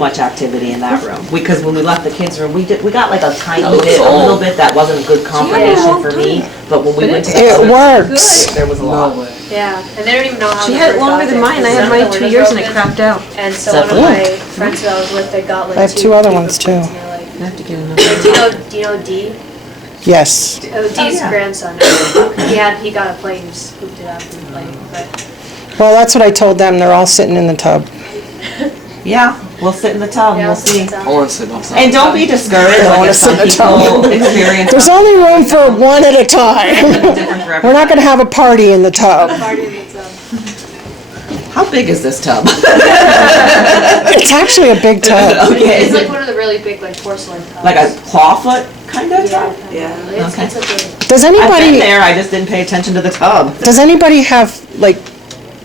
much activity in that room. Because when we left the kids' room, we got like a tiny bit, a little bit that wasn't good confirmation for me. But when we went to it works. There was a lot. Yeah, and they don't even know how She had it longer than mine. I had mine 2 years and it crapped out. And so one of my friends that I was with, they got like I have 2 other ones too. I have to get another. Do you know D? Yes. Oh, D's grandson. He got a plane, and just scooped it up and played. But Well, that's what I told them. They're all sitting in the tub. Yeah, we'll sit in the tub and we'll see. I want to sit outside. And don't be discouraged. don't Like wanna if some sit in the people tub. experience There's only room for one at a time. different for We're not going to have a party in the tub. party in the tub. How big is this tub? It's actually a big tub. Okay. It's like one of the really big like porcelain tubs. Like a clawfoot kind of tub? Yeah. Okay. It's a big. Does I've been anybody there, I just didn't pay attention to the tub. have like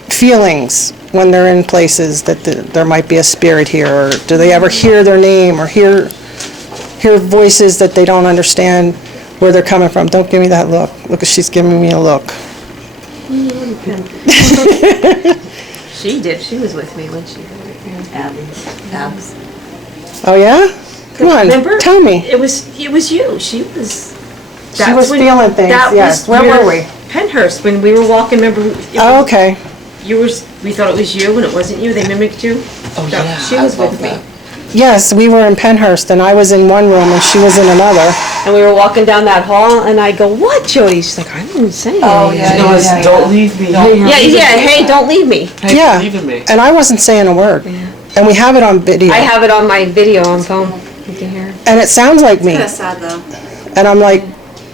feelings when they're in places that there might be a spirit here, or do they ever hear their name or hear voices that they don't understand where they're coming from? Don't give me that look. Look, she's giving me a look. She did. She was with me when she did it. Abs. Oh yeah? Come on, Remember? tell me. It was you. She was. She was feeling things, yes. Where were we? Penhurst, when we were walking, remember? Oh, okay. We thought it was you and it wasn't you, they mimicked you? Oh, No, yeah. She was with me. Yes, we were in Penhurst, and I was in one room, and she was in another. And we were walking down that hall and I go, what, Jody? She's like, I didn't say anything. Oh, yeah. It was, don't leave me. Yeah, hey, don't leave me. Hey, Yeah. believe in me. And I wasn't saying a word. And we have it on video. I have it on my video on phone. You can hear it. And it sounds like me. Kind of sad though. And I'm like,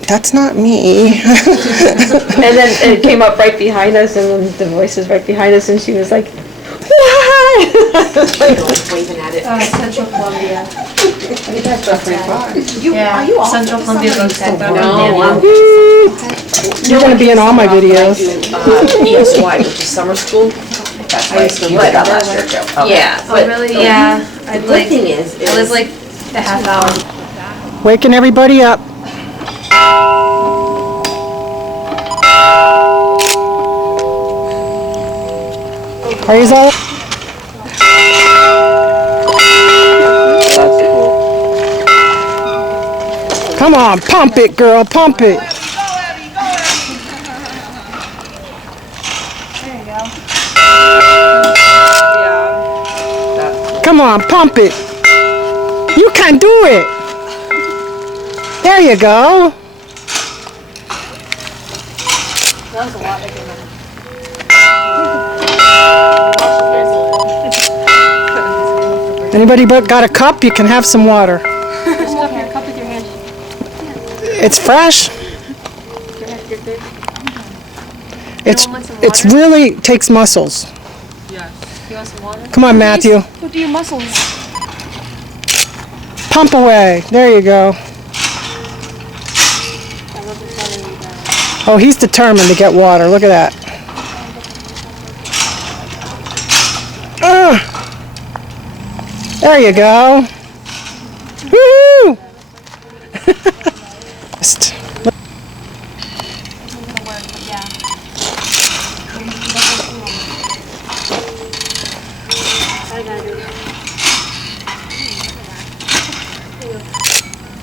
that's not me. And then it came up right behind us and then the voice was right behind us and she was like, what? Like waving at it. Central Columbia. Are you off? Central Columbia goes back down. No, You're going to be in all my videos. ESY, which is summer school. That's right. You did that last year too. Okay. Yeah. Oh, really? Yeah. The good thing is. I live like a half hour. Waking everybody up. Are you all? That's cool. Come on, pump it, girl, pump it. Come on, pump it. You can do it. There you go. That was a lot bigger than Anybody but got a cup, you can have some water. cup with your hand. It's fresh. It's want some it's water? really takes muscles. You want some water? Come on, Matthew. What do your muscles? Pump away. There you go. Oh, he's determined to get water. Look at that. There you go. Woo-hoo! Just-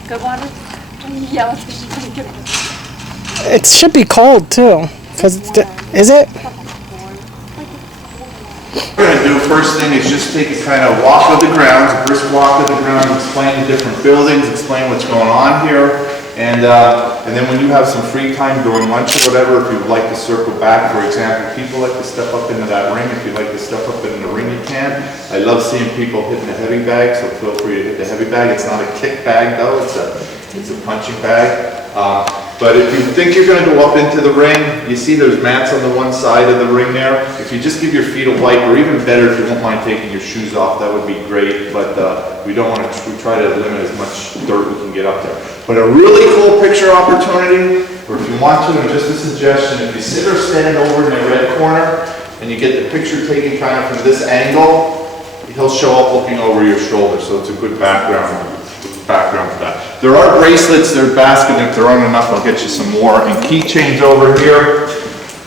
Good water? Yeah, It should be cold too. Is it? What we're going to do first thing is just take a kind of walk of the grounds, a brisk walk of the grounds, explain the different buildings, explain what's going on here, and then when you have some free time during lunch or whatever, if you would like to circle back, for example, people like to step up into that ring. If you'd like to step up in the ring, you can. I love seeing people hitting the heavy bag, so feel free to hit the heavy bag. It's not a kick bag though, it's a punching bag. But if you think you're going to go up into the ring, you see there's mats on the one side of the ring there. If you just give your feet a wipe, or even better, if you won't mind taking your shoes off, that would be great. But we don't want to. We try to limit as much dirt we can get up there. But a really cool picture opportunity, or if you want to, and just a suggestion, if you sit or stand over in the red corner and you get the picture taken kind of from this angle, he'll show up looking over your shoulder. So it's a good background for that. There are bracelets, there's basket, and if there aren't enough, I'll get you some more. And keychains over here.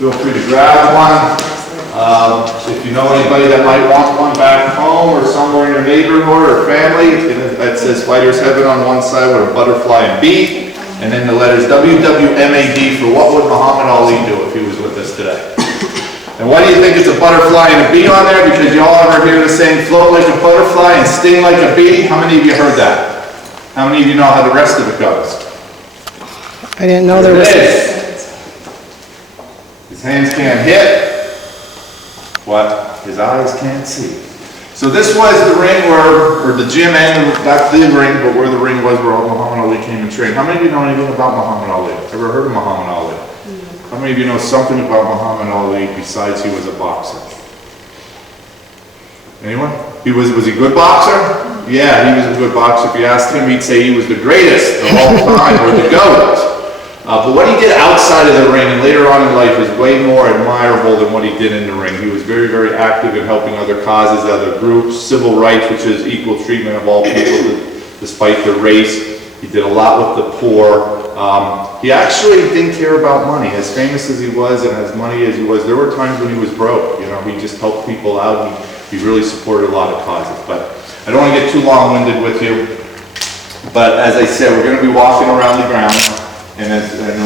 Feel free to grab one. If you know anybody that might want one back home or somewhere in your neighborhood or family, it says Fighter's Heaven on one side with a butterfly and bee, and then the letters WWMAD for what would Muhammad Ali do if he was with us today. And why do you think it's a butterfly and a bee on there? Because you all ever hear the saying, float like a butterfly and sting like a bee? How many of you heard that? How many of you know how the rest of it goes? I didn't know there was. His hands can't hit what his eyes can't see. So this was the ring where, or the gym and not the ring, but where the ring was where Muhammad Ali came and trained. How many of you know anything about Muhammad Ali? Ever heard of Muhammad Ali? How many of you know something about Muhammad Ali besides he was a boxer? Anyone? Was he a good boxer? Yeah, he was a good boxer. If you asked him, he'd say he was the greatest of all time, or the GOAT. But what he did outside of the ring and later on in life is way more admirable than what he did in the ring. He was very, very active in helping other causes, other groups, civil rights, which is equal treatment of all people despite their race. He did a lot with the poor. He actually didn't care about money. As famous as he was and as money as he was, there were times when he was broke. You know, he just helped people out. He really supported a lot of causes. But I don't want to get too long-winded with you. But as I said, we're going to be walking around the ground. And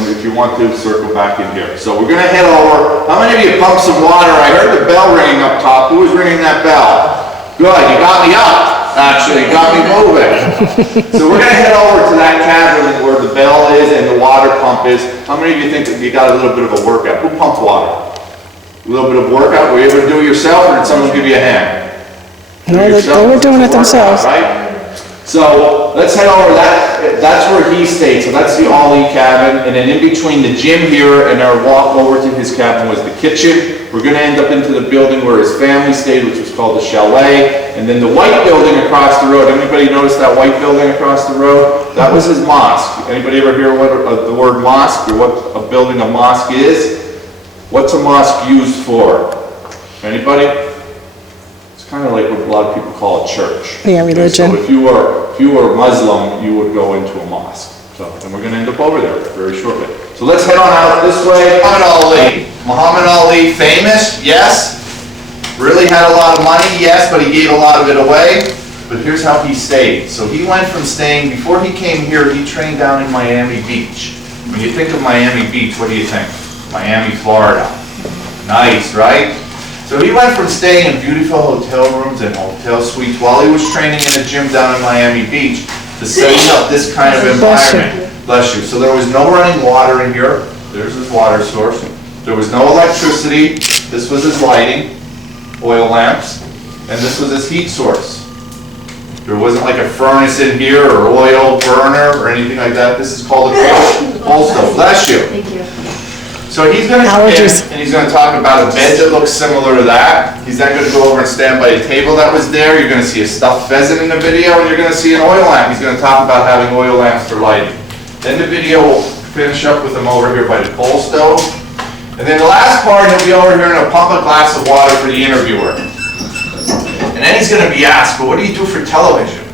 if you want to, circle back in here. So we're going to head over. How many of you pumped some water? I heard the bell ringing up top. Who was ringing that bell? Good, you got me up. Actually, you got me moving. So we're going to head over to that cabin where the bell is and the water pump is. How many of you think that you got a little bit of a workout? Who pumped water? A little bit of workout? Were you able to do it yourself, or did someone give you a hand? No, they were doing it themselves. Right? So let's head over that's where he stayed. So that's the Ali cabin. And then in between the gym here and our walk over to his cabin was the kitchen. We're going to end up into the building where his family stayed, which was called the Chalet. And then the white building across the road. Anybody notice that white building across the road? That was his mosque. Anybody ever hear what the word mosque or what a building a mosque is? What's a mosque used for? Anybody? Kind of like what a lot of people call a church. Yeah, religion. So if you were Muslim, you would go into a mosque. So, and we're going to end up over there very shortly. So let's head on out this way. Muhammad Ali. Muhammad Ali, famous? Yes. Really had a lot of money? Yes, but he gave a lot of it away. But here's how he stayed. So he went from staying, before he came here, he trained down in Miami Beach. When you think of Miami Beach, what do you think? Miami, Florida. Nice, right? So he went from staying in beautiful hotel rooms and hotel suites while he was training in a gym down in Miami Beach to setting up this kind of environment. Bless you. So there was no running water in here. There's his water source. There was no electricity. This was his lighting, oil lamps, and this was his heat source. There wasn't like a furnace in here or oil burner or anything like that. This is called a coal stove. Bless you. Thank you. So he's going to come in and he's going to talk about a bed that looks similar to that. He's then going to go over and stand by a table that was there. You're going to see a stuffed pheasant in the video, and you're going to see an oil lamp. He's going to talk about having oil lamps for lighting. Then the video will finish up with him over here by the coal stove. And then the last part, he'll be over here and he'll pump a glass of water for the interviewer. And then he's going to be asked, well, what do you do for television?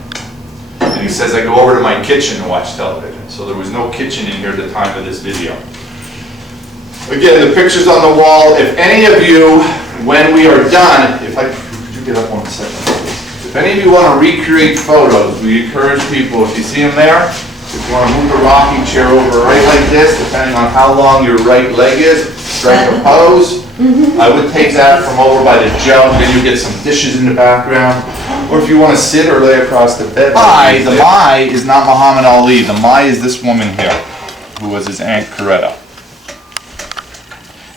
And he says, I go over to my kitchen to watch television. So there was no kitchen in here at the time of this video. Again, the picture's on the wall. If any of you, when we are done, could you get up 1 second, please? If any of you want to recreate photos, we encourage people, if you see them there, if you want to move the rocking chair over right like this, depending on how long your right leg is, strike a pose. I would take that from over by the jug, then you get some dishes in the background. Or if you want to sit or lay across the bed. The Mai is not Muhammad Ali. The Mai is this woman here, who was his Aunt Coretta.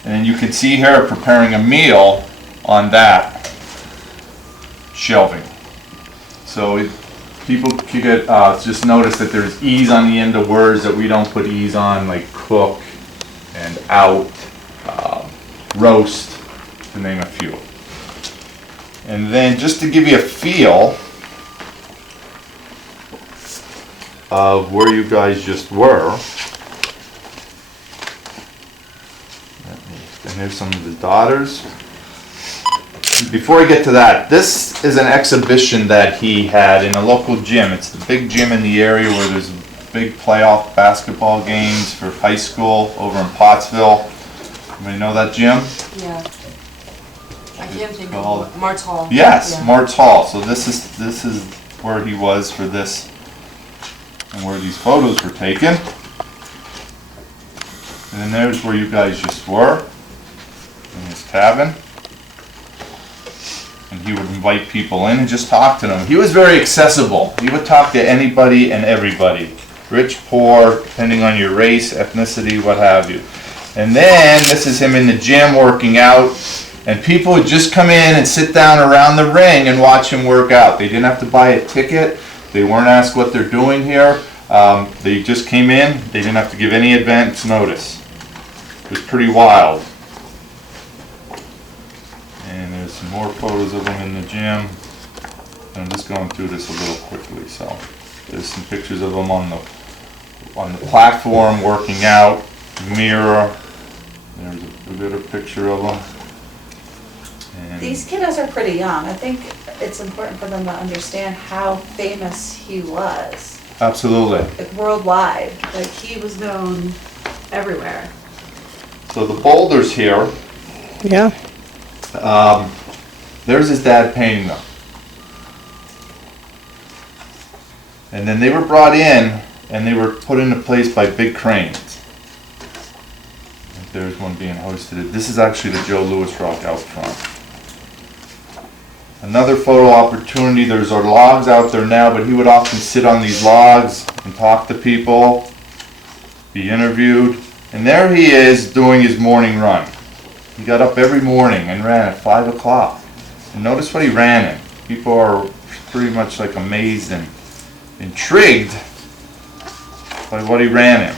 And then you can see her preparing a meal on that shelving. So people could get, just notice that there's E's on the end of words that we don't put E's on, like cook and out, roast, to name a few. And then just to give you a feel of where you guys just were, and here's some of his daughters. Before I get to that, this is an exhibition that he had in a local gym. It's the big gym in the area where there's big playoff basketball games for high school over in Pottsville. Anybody know that gym? Yeah. I can't think called? of Mart's Hall. Yes, Yeah. Mart's Hall. So this is where he was for this, and where these photos were taken. And then there's where you guys just were, in his cabin. And he would invite people in and just talk to them. He was very accessible. He would talk to anybody and everybody. Rich, poor, depending on your race, ethnicity, what have you. And then, this is him in the gym working out. And people would just come in and sit down around the ring and watch him work out. They didn't have to buy a ticket. They weren't asked what they're doing here. They just came in. They didn't have to give any advance notice. It was pretty wild. And there's some more photos of him in the gym. And I'm just going through this a little quickly. So there's some pictures of him on the platform working out, mirror. There's a bit of picture of him. And These kiddos are pretty young. I think it's important for them to understand how famous he was, absolutely. like worldwide. Like he was known everywhere. So the boulders here, Yeah. there's his dad painting them. And then they were brought in and they were put into place by big cranes. There's one being hoisted. This is actually the Joe Louis rock out front. Another photo opportunity, there's our logs out there now, but he would often sit on these logs and talk to people, be interviewed. And there he is doing his morning run. He got up every morning and ran at 5 o'clock. And notice what he ran in. People are pretty much like amazed and intrigued by what he ran in.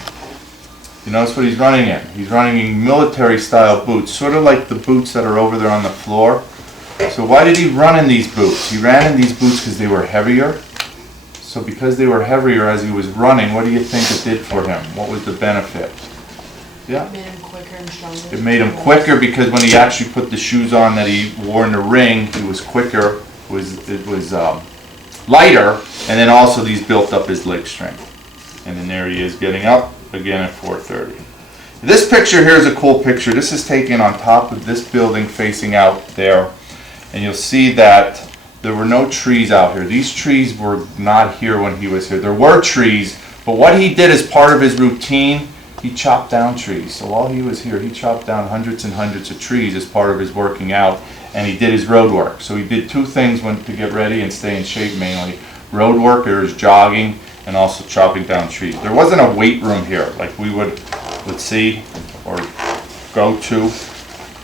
You notice what he's running in. He's running in military style boots, sort of like the boots that are over there on the floor. So why did he run in these boots? He ran in these boots because they were heavier. So because they were heavier as he was running, what do you think it did for him? What was the benefit? Yeah. Made him quicker and stronger. It made him quicker because when he actually put the shoes on that he wore in the ring, he was quicker. It was lighter, and then also these built up his leg strength. And then there he is getting up again at 4:30. This picture here is a cool picture. This is taken on top of this building facing out there. And you'll see that there were no trees out here. These trees were not here when he was here. There were trees, but what he did as part of his routine, he chopped down trees. So while he was here, he chopped down hundreds and hundreds of trees as part of his working out, and he did his road work. So he did two things to get ready and stay in shape mainly. Road work, or his jogging, and also chopping down trees. There wasn't a weight room here like we would see or go to.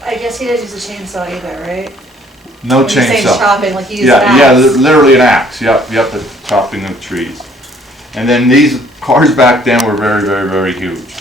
I guess he didn't use a chainsaw either, right? No When you're saying chainsaw. chopping, like he used Yeah, an axe. literally an axe. Yep, the chopping of trees. And then these cars back then were very, very, very huge.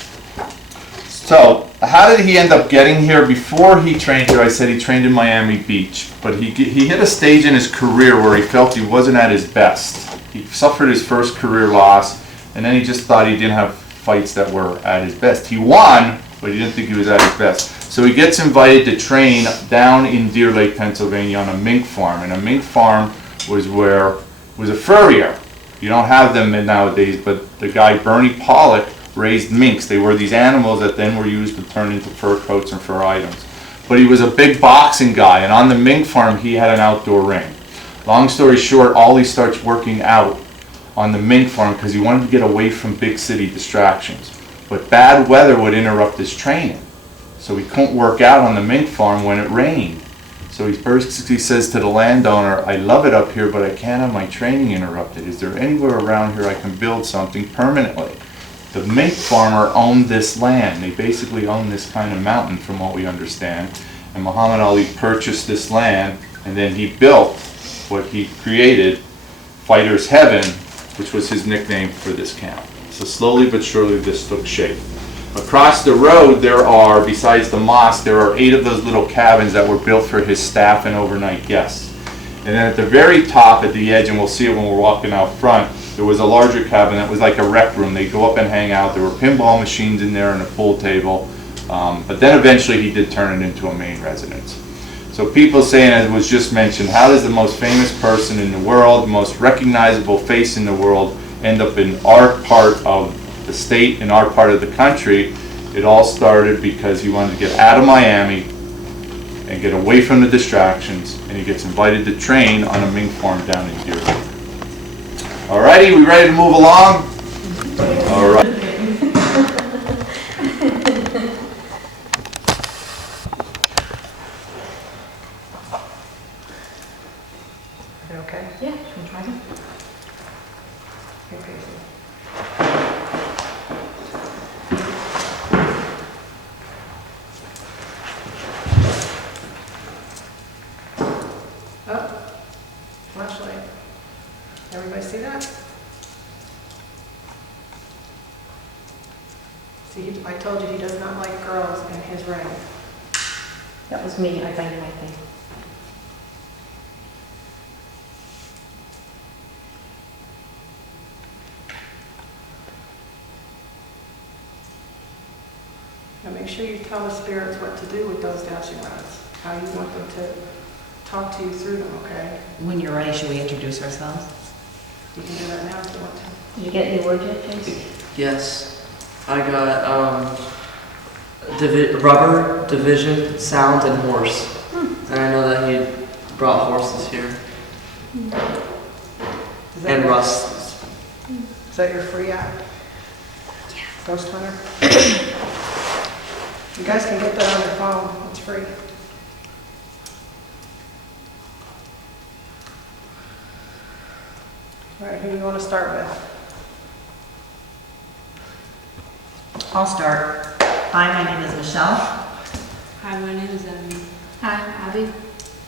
So, how did he end up getting here? Before he trained here, I said he trained in Miami Beach, but he hit a stage in his career where he felt he wasn't at his best. He suffered his first career loss, and then he just thought he didn't have fights that were at his best. He won, but he didn't think he was at his best. So he gets invited to train down in Deer Lake, Pennsylvania on a mink farm. And a mink farm was a furrier. You don't have them nowadays, but the guy Bernie Pollock raised minks. They were these animals that then were used to turn into fur coats and fur items. But he was a big boxing guy, and on the mink farm he had an outdoor ring. Long story short, Ollie starts working out on the mink farm because he wanted to get away from big city distractions. But bad weather would interrupt his training. So he couldn't work out on the mink farm when it rained. So he basically says to the landowner, I love it up here, but I can't have my training interrupted. Is there anywhere around here I can build something permanently? The mink farmer owned this land. They basically owned this kind of mountain from what we understand. And Muhammad Ali purchased this land, and then he built what he created, Fighter's Heaven, which was his nickname for this camp. So slowly but surely this took shape. Across the road there are, besides the mosque, there are 8 of those little cabins that were built for his staff and overnight guests. And then at the very top, at the edge, and we'll see it when we're walking out front, there was a larger cabin that was like a rec room. They'd go up and hang out. There were pinball machines in there and a pool table. But then eventually he did turn it into a main residence. So people saying, as was just mentioned, how does the most famous person in the world, the most recognizable face in the world, end up in our part of the state, in our part of the country? It all started because he wanted to get out of Miami and get away from the distractions, and he gets invited to train on a mink farm down in Deer. Alrighty, we ready to move along? Alright. Okay? Yeah, should we try them? Oh, flashlight. Everybody see that? See, I told you he does not like girls in his ring. That was me, I banged my thing. Now make sure you tell the spirits what to do with those dowsing rods, how you want them to talk to you through them, okay? When you're ready, should we introduce ourselves? You can do that now if you want to. Did you get any word yet, Jason? Yes. I got rubber, division, sound, and horse. And I know that he brought horses here. And rust. Is that your free app? Yeah. Ghost Hunter? You guys can get that on your phone, it's free. All right, who do you want to start with? I'll start. Hi, my name is Michelle. Hi, my name is Emily. Hi, I'm Abby.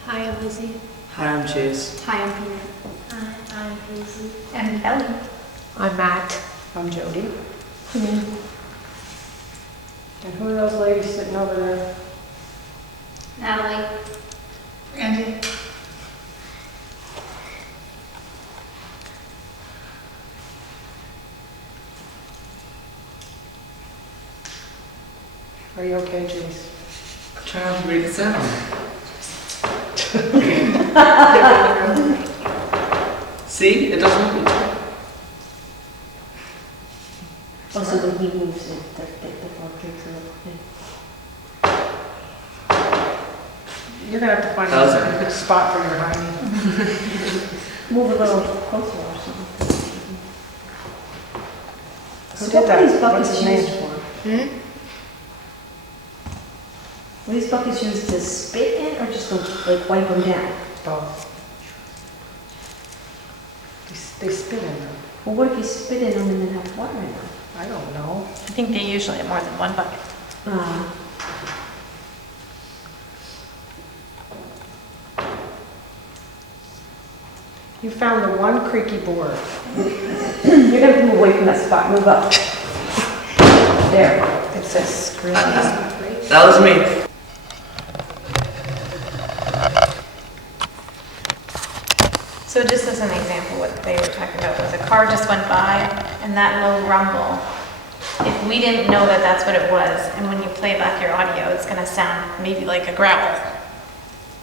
Hi, I'm Lizzie. Hi, I'm Chase. Hi, I'm Peter. Hi, I'm Hazy. And Kelly. I'm Matt. I'm Jody. And who are those ladies sitting over there? Natalie. Angie. Are you okay, Jace? Try not to make it sound. See? It doesn't. Also, when he moves it, the frog drinks a little bit. You're gonna have to find That was a good spot for your hiding. Move a little closer or something. Who So did what that? are these What's buckets his name? used for? Were these buckets used to spit in or just to like wipe them down? Both. They spit in them. Well, what if you spit in them and then have water in them? I don't know. I think they usually have more than one bucket. You found the one creaky board. You're gonna move away from that spot, move up. There. It says screen. That was me. So just as an example, what they were talking about was a car just went by and that low rumble. If we didn't know that that's what it was, and when you play back your audio, it's gonna sound maybe like a growl.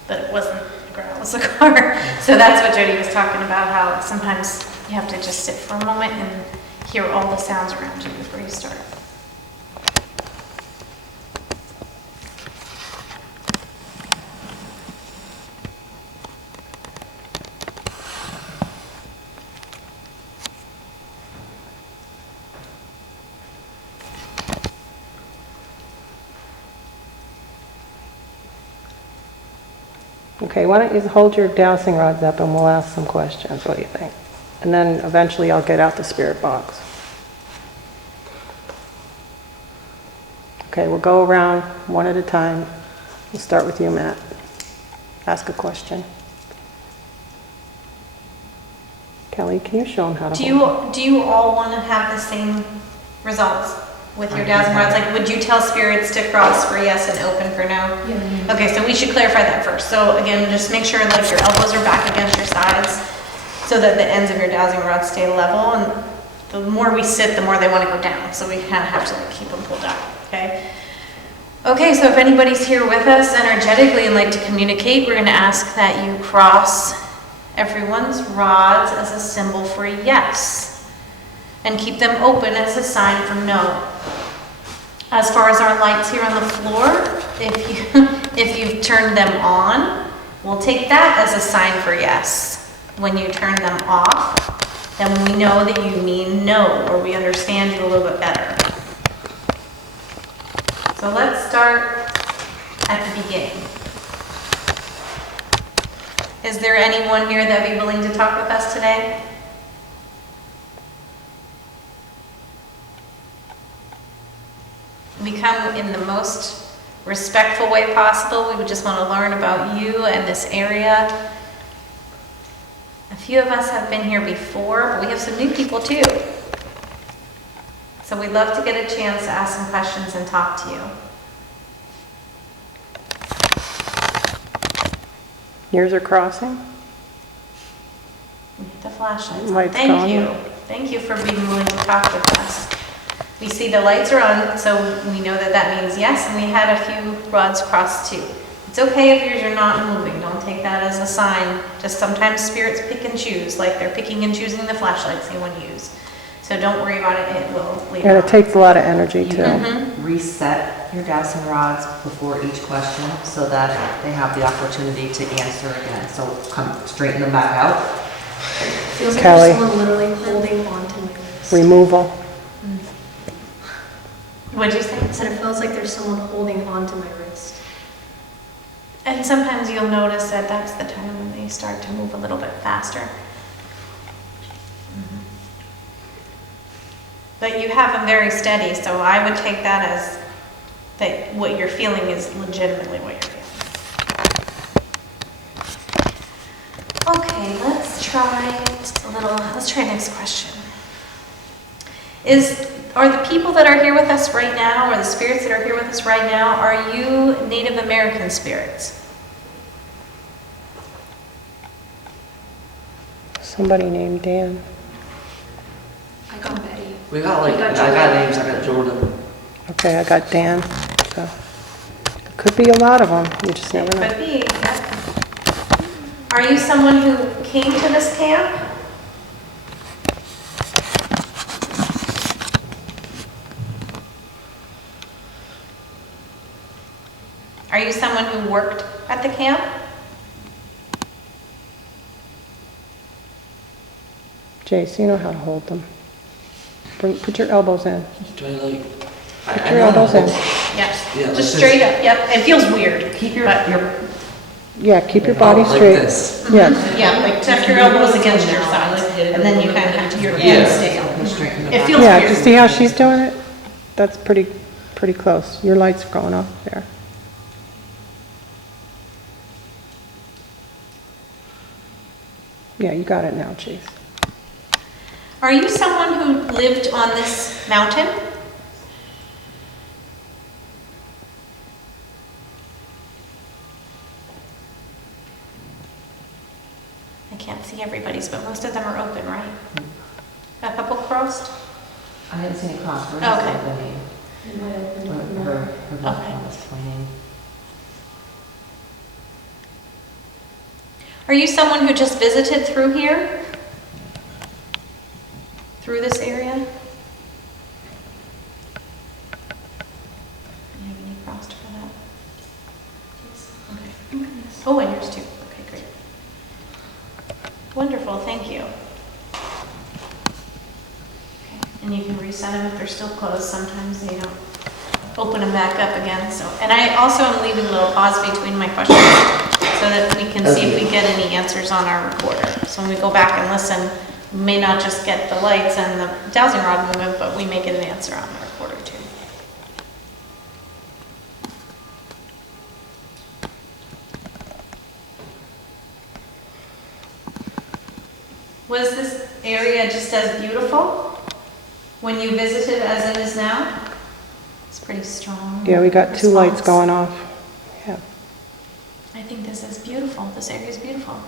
But it wasn't a growl, it was a car. So that's what Jody was talking about, how sometimes you have to just sit for a moment and hear all the sounds around you before you start. Okay, why don't you hold your dowsing rods up and we'll ask some questions. What do you think? And then eventually I'll get out the spirit box. Okay, we'll go around one at a time. We'll start with you, Matt. Ask a question. Kelly, can you show them how to hold? Do you all want to have the same results with your dowsing rods? Like, would you tell spirits to cross for yes and open for no? Yeah. Okay, so we should clarify that first. So again, just make sure like your elbows are back against your sides so that the ends of your dowsing rods stay level. And the more we sit, the more they want to go down. So we kind of have to like keep them pulled down, okay? Okay, so if anybody's here with us energetically and like to communicate, we're going to ask that you cross everyone's rods as a symbol for yes, and keep them open as a sign for no. As far as our lights here on the floor, if you've turned them on, we'll take that as a sign for yes. When you turn them off, then we know that you mean no, or we understand you a little bit better. So let's start at the beginning. Is there anyone here that would be willing to talk with us today? We come in the most respectful way possible. We would just want to learn about you and this area. A few of us have been here before, but we have some new people too. So we'd love to get a chance to ask some questions and talk to you. Yours are crossing? The flashlights on. Lights Thank going. you. Thank you for being willing to talk with us. We see the lights are on, so we know that that means yes, and we had a few rods crossed too. It's okay if yours are not moving. Don't take that as a sign. Just sometimes spirits pick and choose, like they're picking and choosing the flashlights they want to use. So don't worry about it. It will later And it on. takes a lot of energy too. Reset your dowsing rods before each question so that they have the opportunity to answer again. So come straighten them back out. Feels like Kelly. there's someone literally holding on to my wrist. Removal. What'd you say? I said it feels like there's someone holding on to my wrist. And sometimes you'll notice that that's the time when they start to move a little bit faster. But you have them very steady, so I would take that as that what you're feeling is legitimately what you're feeling. Okay, let's try next question. Are the people that are here with us right now, or the spirits that are here with us right now, are you Native American spirits? Somebody named Dan. I got Betty. We got like, You got I got Jordan. names, I got Jordan. Okay, I got Dan. So it could be a lot of them. You just never know. Could be, yeah. Are you someone who came to this camp? Are you someone who worked at the camp? Jace, you know how to hold them. Put your elbows in. Do I like? Put your elbows in. Yes. Yeah, like Just this. straight up, yep. It feels weird. Keep your But- Yeah, keep your body Oh, like straight. this. Yes. Yeah, like tuck your elbows against your sides, and then you kind of have your Yeah. hands stay up. straighten the It back. feels Yeah, weird. you see how she's doing it? That's pretty close. Your light's going up there. Yeah, you got it now, Chase. Are you someone who lived on this mountain? I can't see everybody's, but most of them are open, right? A couple closed? I haven't seen it cross. Where's Okay. the name? It might open up Her more. Okay. mom was pointing. Are you someone who just visited through here? Through this area? Do you have any crossed for that? Okay. Oh, and yours too. Okay, great. Wonderful, thank you. Okay, and you can reset them if they're still closed. Sometimes they don't open them back up again. So, and I also am leaving a little pause between my questions so that we can see if we get any answers on our recorder. So when we go back and listen, we may not just get the lights and the dowsing rod movement, but we may get an answer on the recorder too. Was this area just as beautiful when you visited as it is now? It's pretty strong. Yeah, we got two lights response. going off. Yeah. I think this is beautiful. This area is beautiful.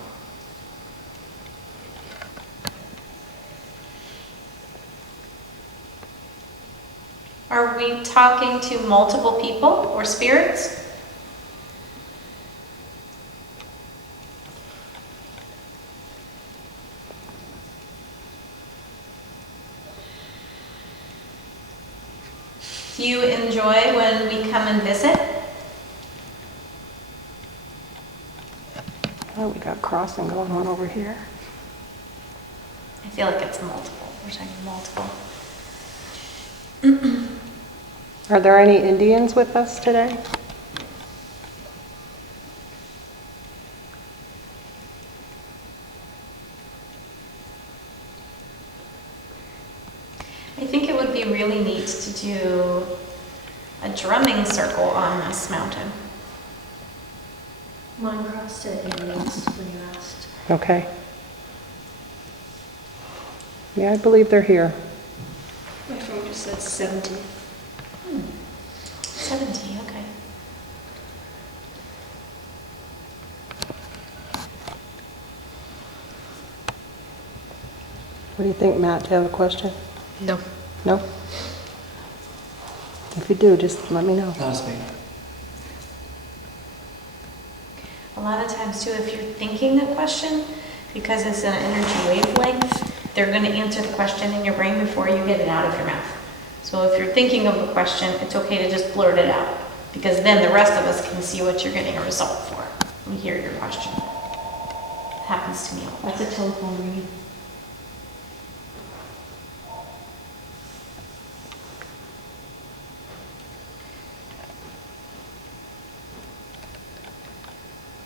Are we talking to multiple people or spirits? Do you enjoy enjoy when we come and visit? Oh, we got crossing going on over here. I feel like it's multiple. We're saying multiple. Are there any Indians with us today? I think it would be really neat to do a drumming circle on this mountain. Mine crossed to Indians when you asked. Okay. Yeah, I believe they're here. My phone just said 70. 70, okay. What do you think, Matt? Do you have a question? No. No? If you do, just let me know. That's me. A lot of times too, if you're thinking a question, because it's an energy wavelength, they're going to answer the question in your brain before you get it out of your mouth. So if you're thinking of a question, it's okay to just blurt it out, because then the rest of us can see what you're getting a result for. We hear your question. Happens to me all the time. That's a telephone ringing.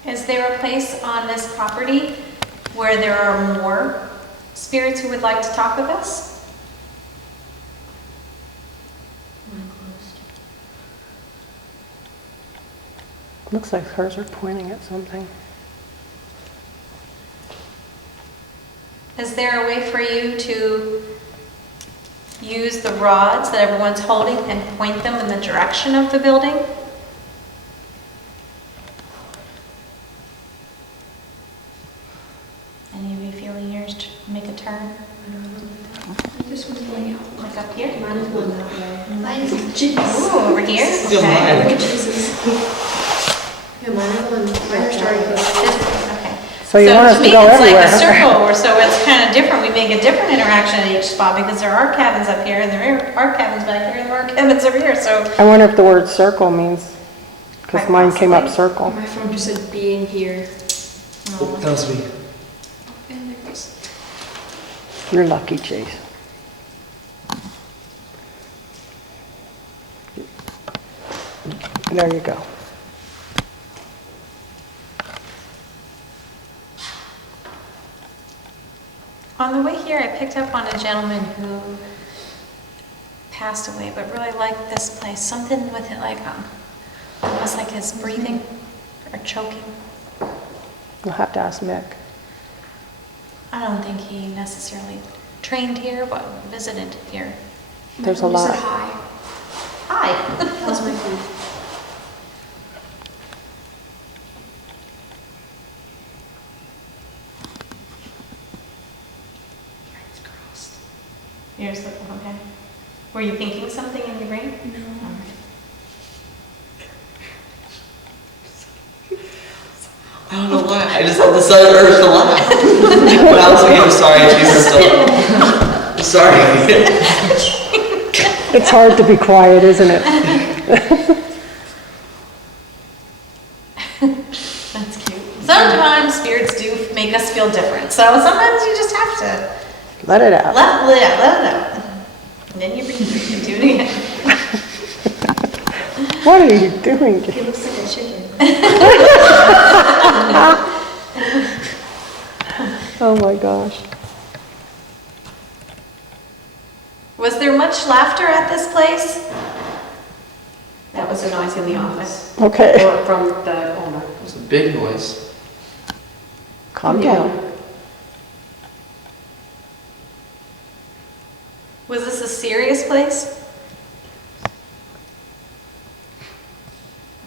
Is there a place on this property where there are more spirits who would like to talk with us? Mine closed. Looks like hers are pointing at something. Is there a way for you to use the rods that everyone's holding and point them in the direction of the building? Any of you feeling yours to make a turn? This one's going out. Like up here? Mine is going that way. Mine is Jesus. Ooh, over here? Still Okay. mine. Jesus. Yeah, mine are going. Mine are starting to go. Okay. So you want us to go me, everywhere? it's like a circle, or so it's kind of different. We make a different interaction at each spot because there are cabins up here, and there are cabins back here, and there are cabins over here. So I wonder if the word circle means, because Quite mine came up possibly. circle. My phone just said being here. That was me. And there goes. You're lucky, Chase. There you go. on the way here, I picked up on a gentleman who passed away, but really liked this place. Something with it, like almost like his breathing or choking. You'll have to ask Mick. I don't think he necessarily trained here, but visited here. There's a You said lot. hi. Hi. That was my food. Lines crossed. Yours look okay. Were you thinking something in your brain? No. All right. I don't know why. I just had the sudden urge to laugh. But I was like, I'm sorry, Jesus. Sorry. It's hard to be quiet, isn't it? That's cute. Sometimes spirits do make us feel different, so sometimes you just have to Let it out. let it out. And then you do it again. What are you doing? He looks like a chicken. Oh my gosh. Was there much laughter at this place? That was a noise in the office. Okay, Or from the owner. It was a big noise. calm down. Was this a serious place?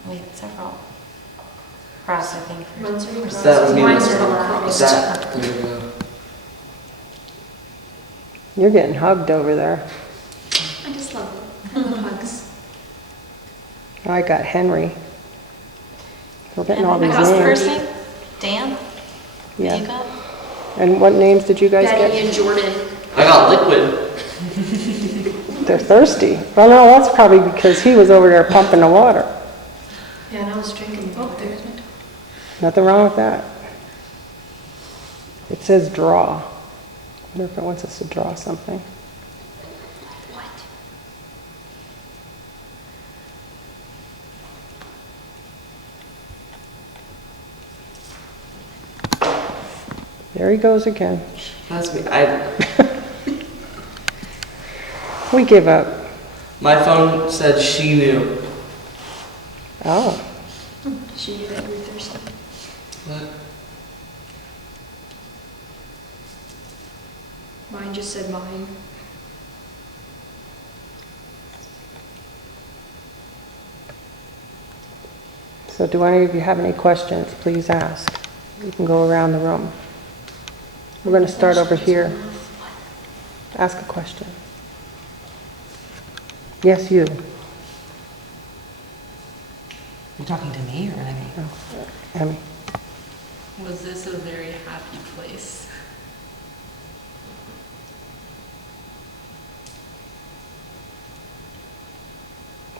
We had several crossed, I think. Mine's are crossed. That would be Mine's are all crossed. that. There we go. You're getting hugged over there. I just love it. I love hugs. I got Henry. We're getting all And these what's the names. first name? Dan? Yeah. You got? And what names did you guys Betty get? and Jordan. I got liquid. they're thirsty. Well, no, that's probably because he was over there pumping the water. Yeah, and I was drinking the water. Nothing wrong with that. It says draw. I wonder if it wants us to draw something. There he goes again. That's me. We give up. My phone said she knew. Oh, She knew that we were thirsty. What? Mine just said mine. so do any of you have any questions? Please ask. You can go around the room. We're going to start over here. Ask a question. Yes, you. You talking to me or Emmy? Oh, Emmy. Was this a very happy place?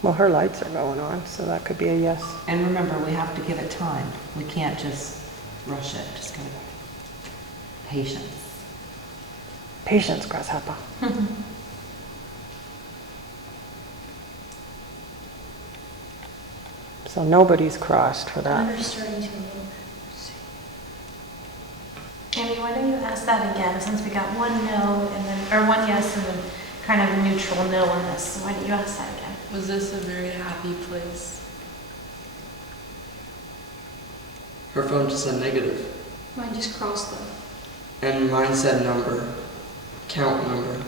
Well, her lights are going on, so that could be a yes. And remember, we have to give it time. We can't just rush it, just give it patience. Patience, grasshopper. So nobody's crossed for that. Mine are starting to a little bit. Amy, why don't you ask that again, since we got one no and then, or one yes and then kind of a neutral no on this, so why don't you ask that again? Was this a very happy place? Her phone just said negative. Mine just crossed though. And mine said number. Count number.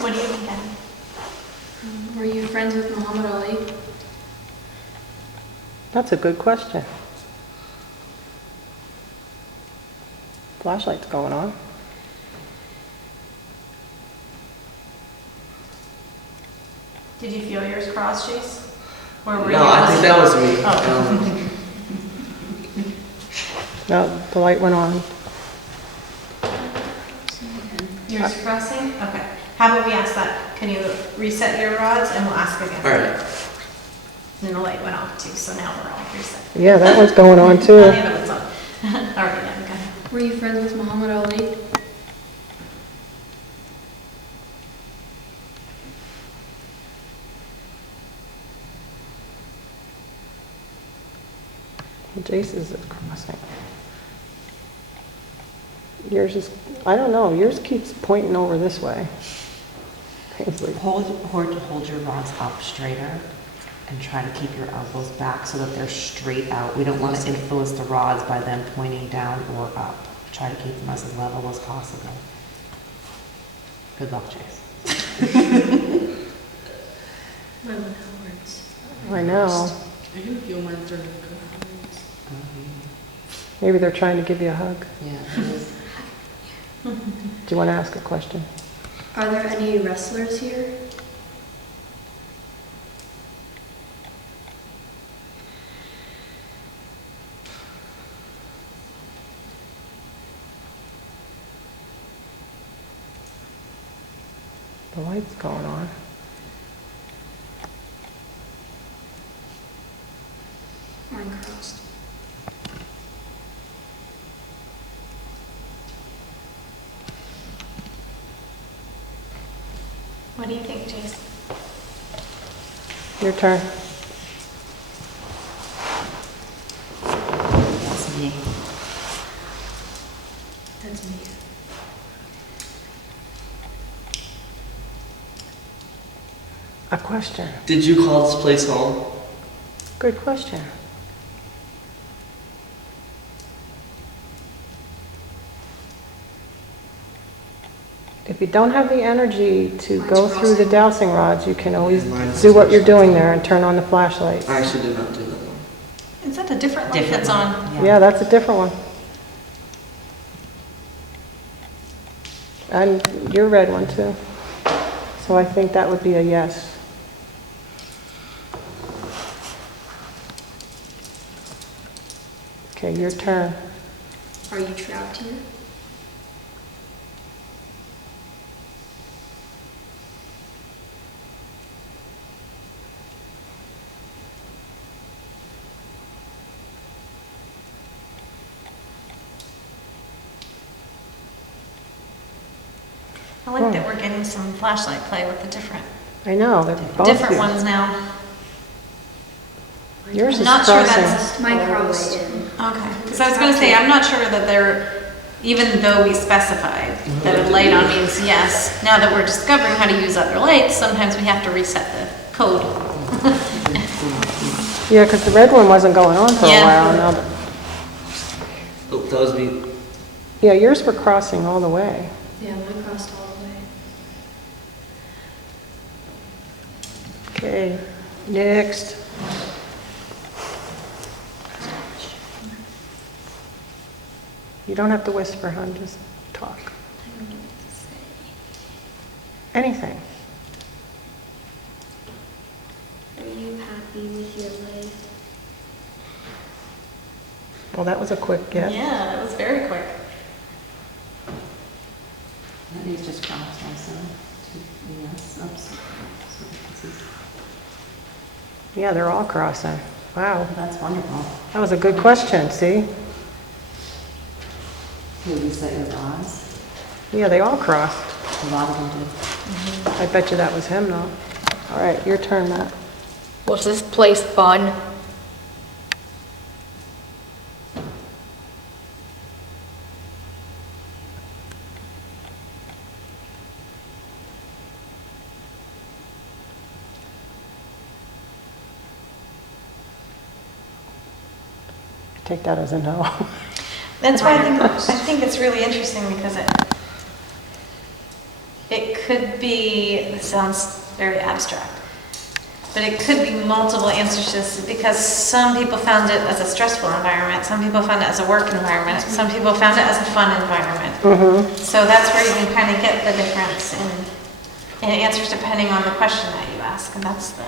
What do you think, Amy? Were you friends with Muhammad Ali? That's a good question. Flashlight's going on. Did you feel yours crossed, Chase? Or were No, you I think that was me. Oh. No, the light went on. Yours crossing? Okay. How about we ask that? Can you reset your rods and we'll ask again? All right. And the light went off too, so now we're all reset. Yeah, that one's going on Oh, too. the other one's on. All right, then, okay. Were you friends with Muhammad Ali? Jace's is crossing. Yours is, I don't know, yours keeps pointing over this way. Paisley. Hold your rods up straighter and try to keep your elbows back so that they're straight out. We don't want to influence the rods by them pointing down or up. Try to keep them as level as possible. Good luck, Chase. My one hurts. I know. I can feel mine starting to go. Maybe they're trying to give you a hug. Yeah, it is. Do you want to ask a question? Are there any wrestlers here? The light's going on. Mine crossed. What do you think, Chase? Your turn. That's me. That's me. A question. Did you call this place home? Good question. If you don't have the energy to go through the dowsing rods, you can always do what you're doing there and turn on the flashlight. I actually did not do that one. Is that a different light that's on? Yeah, that's a different one. And your red one too. So I think that would be a yes. Okay, your turn. Are you trapped here? I like that we're getting some flashlight play with the different I know, they're both different here. ones now. Yours I'm is not sure crossing. that's My crossed. okay. Because I was going to say, I'm not sure that they're, even though we specified that a light on means yes, now that we're discovering how to use other lights, sometimes we have to reset the code. Yeah, because the red one wasn't going on for a Yeah. while now. That- Oh, that was me. Yeah, yours were crossing all the way. Yeah, mine crossed all the way. Okay, next. You don't have to whisper, hon, just talk. Anything. Are you happy with your life? Well, that was a quick guess. Yeah, that was very quick. That needs just crossed also. Yes, oops. Yeah, they're all crossing. Wow, That's wonderful. that was a good question, see? Maybe set your rods. Yeah, they all crossed. A lot of them did. I bet you that was him, though. All right, your turn, Matt. Was this place fun? Take that as a no. That's why I think it's really interesting because it could be, it sounds very abstract, but it could be multiple answers to this because some people found it as a stressful environment, some people found it as a work environment, some people found it as a fun environment. So that's where you can kind of get the difference in answers depending on the question that you ask, and that's the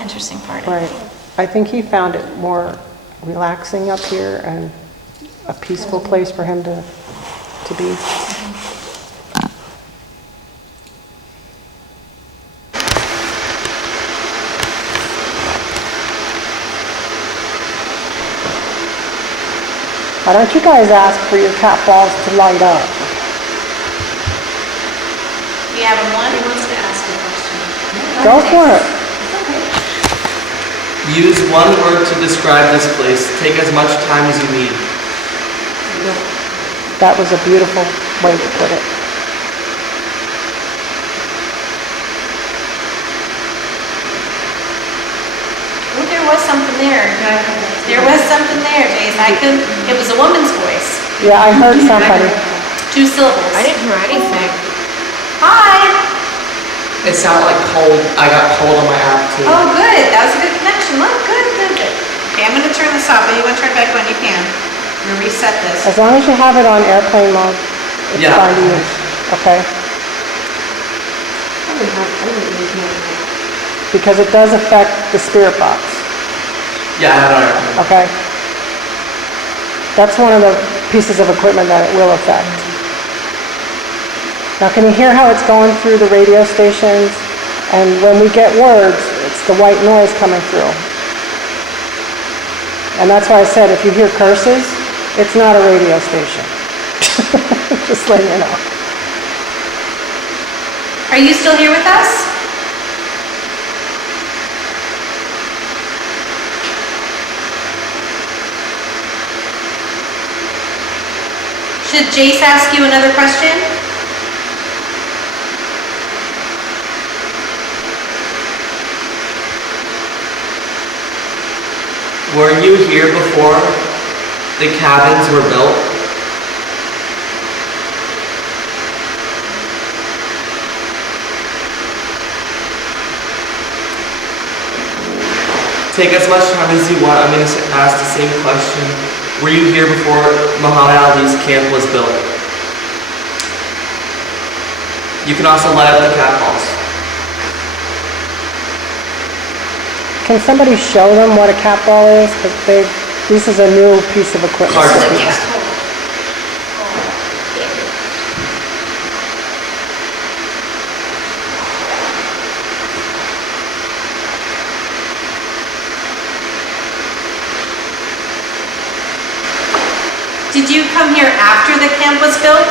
interesting part. Right. I think he found it more relaxing up here and a peaceful place for him to be. Why don't you guys ask for your cat balls to light up? You have one? He wants to ask a question. Go for it. Use one word to describe this place. Take as much time as you need. That was a beautiful way to put it. Oh, there was something there. There was something there, Jace. It was a woman's voice. Yeah, I heard somebody. 2 syllables. I didn't hear anything. Hi. It sounded like cold. I got cold on my app too. Oh, good. That was a good connection. Look, good. Okay, I'm gonna turn this off, but you want to turn it back when you can. I'm gonna reset this. As long as you have it on airplane mode, it's Yeah. fine to use. Okay? Because it does affect the spirit box. Yeah, I had it on. Okay? That's one of the pieces of equipment that it will affect. Now, can you hear how it's going through the radio stations? And when we get words, it's the white noise coming through. And that's why I said if you hear curses, it's not a radio station. Just letting you know. Are you still here with us? Should Jace ask you another question? Were you here before the cabins were built? Take as much time as you want. I'm going to ask the same question. Were you here before Muhammad Ali's camp was built? You can also light up the cat balls. Can somebody show them what a cat ball is? Because this is a new piece of equipment. Card. for people. Did you come here after the camp was built?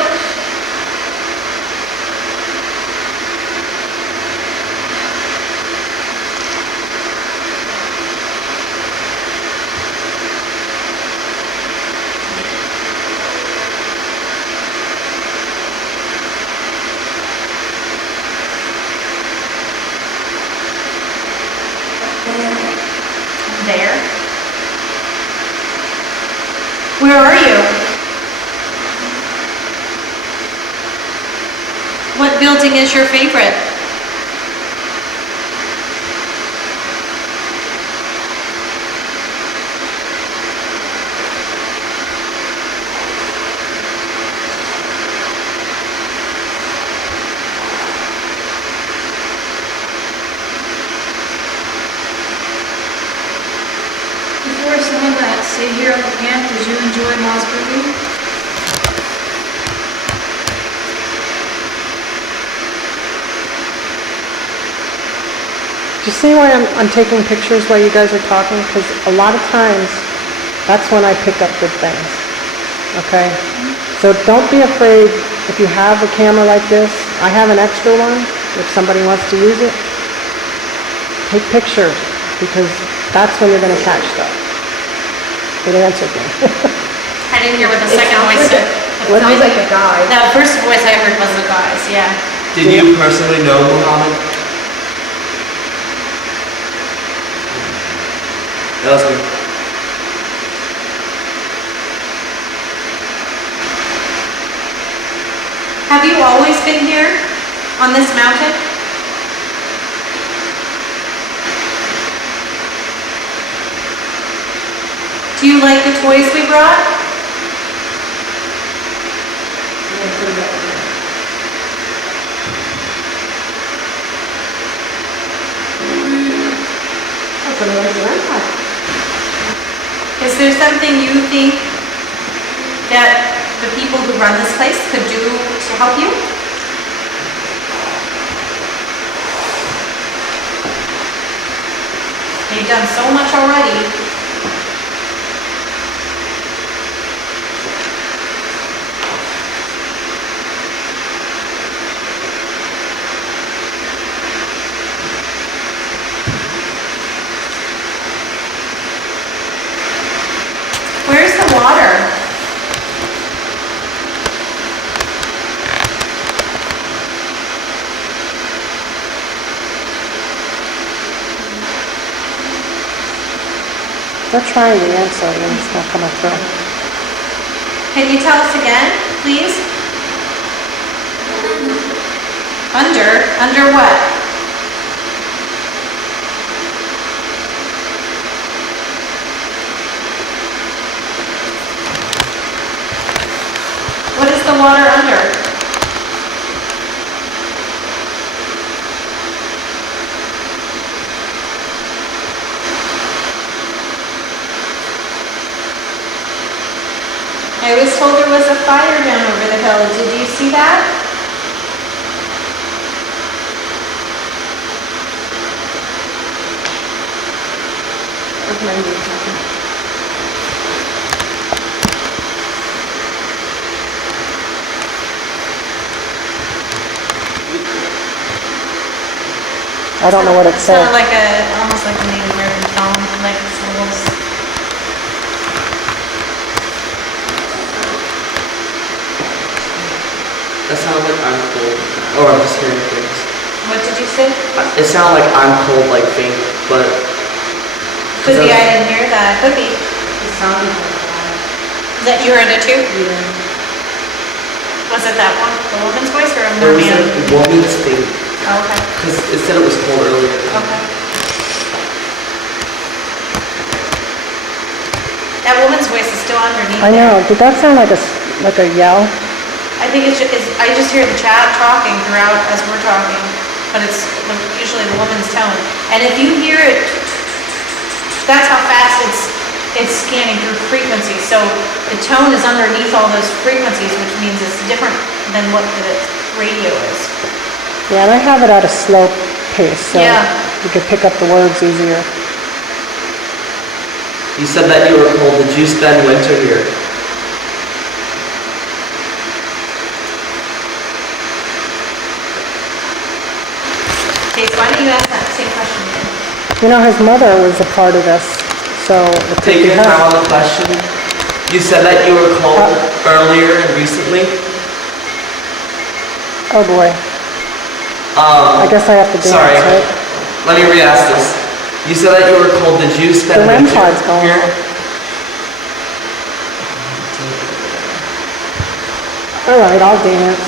There. Where are you? What building is your favorite? Before someone that stayed here at the camp, did you enjoy Ma's cooking? Do you see why I'm taking pictures while you guys are talking? Because a lot of times, that's when I pick up good things, okay? So don't be afraid if you have a camera like this. I have an extra one, if somebody wants to use it. Take pictures, because that's when you're gonna catch stuff. It answered me. I didn't hear what the second voice said. It sounds like a guy. The first voice I heard was the guy's, yeah. Did you personally know Muhammad? That was good. Have you always been here on this mountain? Do you like the toys we brought? Is there something you think that the people who run this place could do to help you? They've done so much already. Where's the water? They're trying to answer and it's not coming through. Can you tell us again, please? Under what? What is the water under? I was told there was a fire down over the hill. Did you see that? I don't know what it It's said. not like almost like a Native American tone, like symbols. That sounds like I'm cold. Or I'm just hearing things. What did you say? It sounded like I'm cold, like faint, but... Could be, I didn't hear that. Could be. It sounded like that. Is that you heard it too? Yeah. Was it that one, the woman's voice or a There was man? a woman's faint. Oh, okay. Because it said it was cold earlier. Okay. That woman's voice is still underneath. I know, did that sound like a yell? I think I just hear the chat talking throughout as we're talking, but it's usually the woman's tone. And if you hear it, that's how fast it's scanning through frequencies. So the tone is underneath all those frequencies, which means it's different than what the radio is. Yeah, and I have it at a slow pace, so Yeah. you could pick up the words easier. You said that you were cold. Did you spend winter here? Okay, so why don't you ask that same question again? You know, his mother was a part of this, so. it could Take be your her. time on the question. You said that you were called earlier and recently. Oh, boy. I guess I have to dance, Sorry. right? Let me re-ask this. You said that you were cold. Did you spend The REM winter pod's going here? on. All right, I'll dance.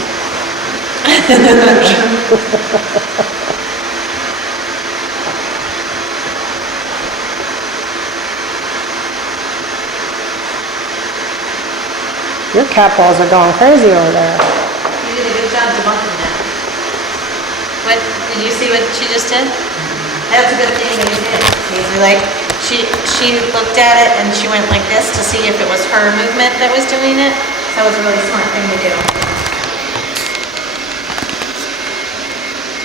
Your cat balls are going crazy over there. You did a good job debunking that. What, did you see what she just did? That's a good thing that you did. Casey. Like, she looked at it and she went like this to see if it was her movement that was doing it. That was a really smart thing to do.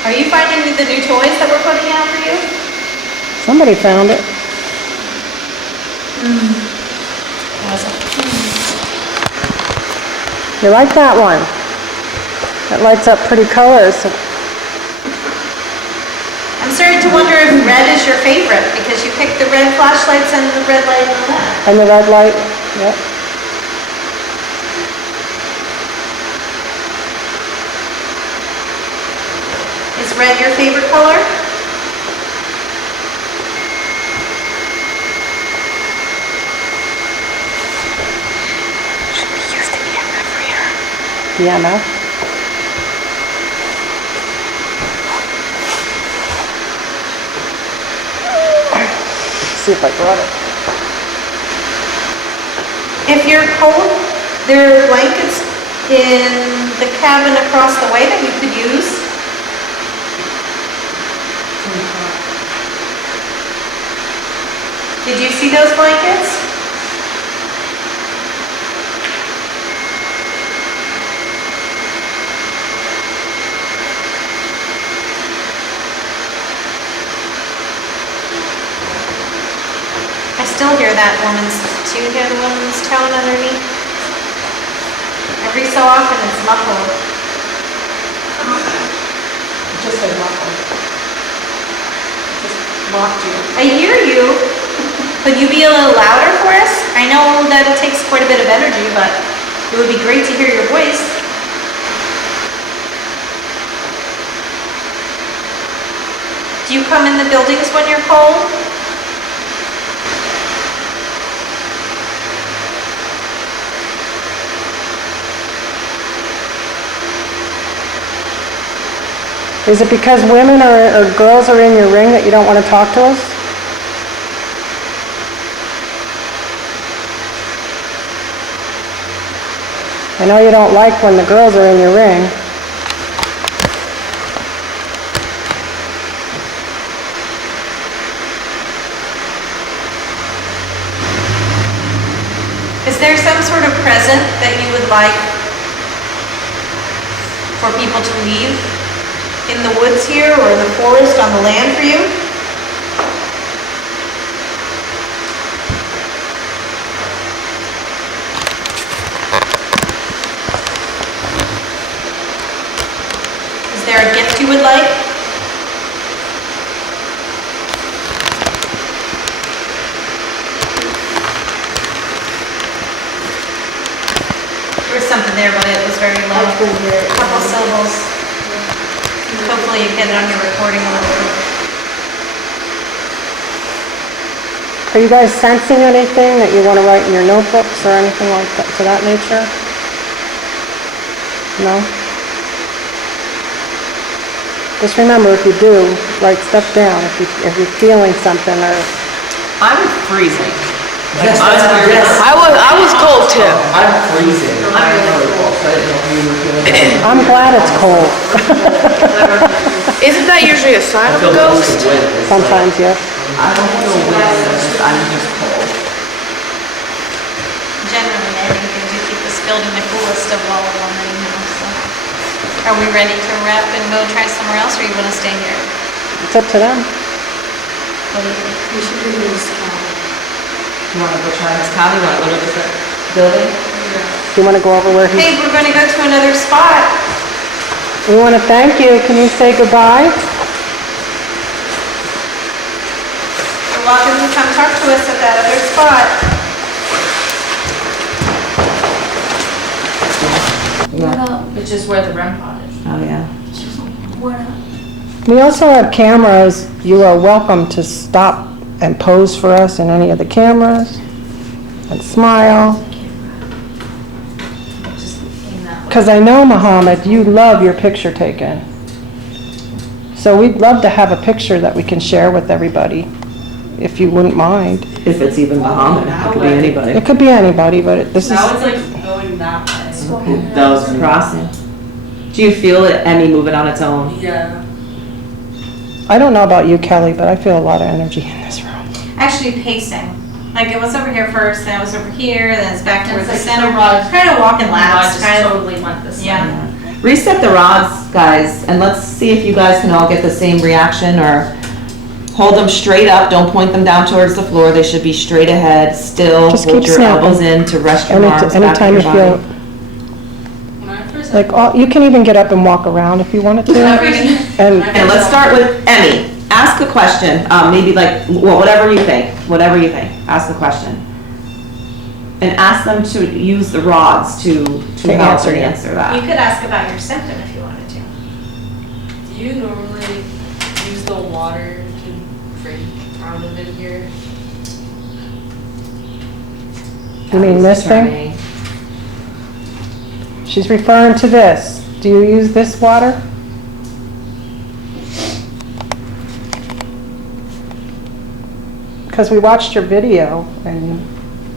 Are you finding the new toys that we're putting out for you? Somebody found it. You like that one? It lights up pretty colors. I'm starting to wonder if red is your favorite because you picked the red flashlights and the red light on that. And the red light, yep. Is red your favorite color? EMF. See if I brought it. If you're cold, there are blankets in the cabin across the way that you could use. Did you see those blankets? I still hear that woman's, do you hear the woman's tone underneath? Every so often it's muffled. Just said muffled. Just mocked you. I hear you. Could you be a little louder for us? I know that it takes quite a bit of energy, but it would be great to hear your voice. Do you come in the buildings when you're cold? Is it because women or girls are in your ring that you don't want to talk to us? I know you don't like when the girls are in your ring. Is there some sort of present that you would like for people to leave in the woods here or in the forest on the land for you? Is there a gift you would like? There was something there, but it was very low. A couple syllables. Hopefully you get it on your recording a little bit. Are you guys sensing anything that you want to write in your notebooks or anything like that, to that nature? No? Just remember, if you do, write stuff down, if you're feeling something or... I'm freezing. Yes, I was cold too. I'm freezing. I'm really cold, so I didn't know if you were feeling that. I'm glad it's cold. Isn't that usually a sign I of feel a most ghost? of wind. It's Sometimes, yes. I don't feel wind, I'm just cold. Generally, I think they do keep this building the coolest of all of them anyhow, so. Are we ready to wrap and go try somewhere else, or you want to stay here? It's up to them. What do you think? We should do this county. You wanna go try this county, you wanna go to a different building? Do you want to go over where Hey, we're going to go to another spot. We want to thank you. Can you say goodbye? welcome to come talk to us at that other spot. It's just where the REM pod is. Oh, yeah. We also have cameras. You are welcome to stop and pose for us in any of the cameras and smile. Because I know, Mohammed, you love your picture taken. So we'd love to have a picture that we can share with everybody, if you wouldn't mind. If it's even Muhammad, it could be anybody. It could be anybody, but this is, Now it's like going that way. That was crossing. Do you feel it, Emmy, moving on its own? Yeah. I don't know about you, Kelly, but I feel a lot of energy in this room. Actually pacing. Like it was over here first, then it was over here, then it's back to where It's the like center. the rod- Kind of walking I laps, just kind of. totally went this way. Yeah. Reset the rods, guys, and let's see if you guys can all get the same reaction, or hold them straight up, don't point them down towards the floor, they should be straight ahead, still, Just hold keep your snapping. elbows in to rest your arms back Anytime in you your feel, body. When I first like, you can even get up and walk around if you wanted to. And And let's start with Emmy. Ask a question, maybe like, well, whatever you think, ask the question. And ask them to use the rods to help answer you. answer You that. could ask about your symptom if you wanted to. Do you normally use the water to drink out of it here? You mean this thing? She's referring to this. Do you use this water? Because we watched your video and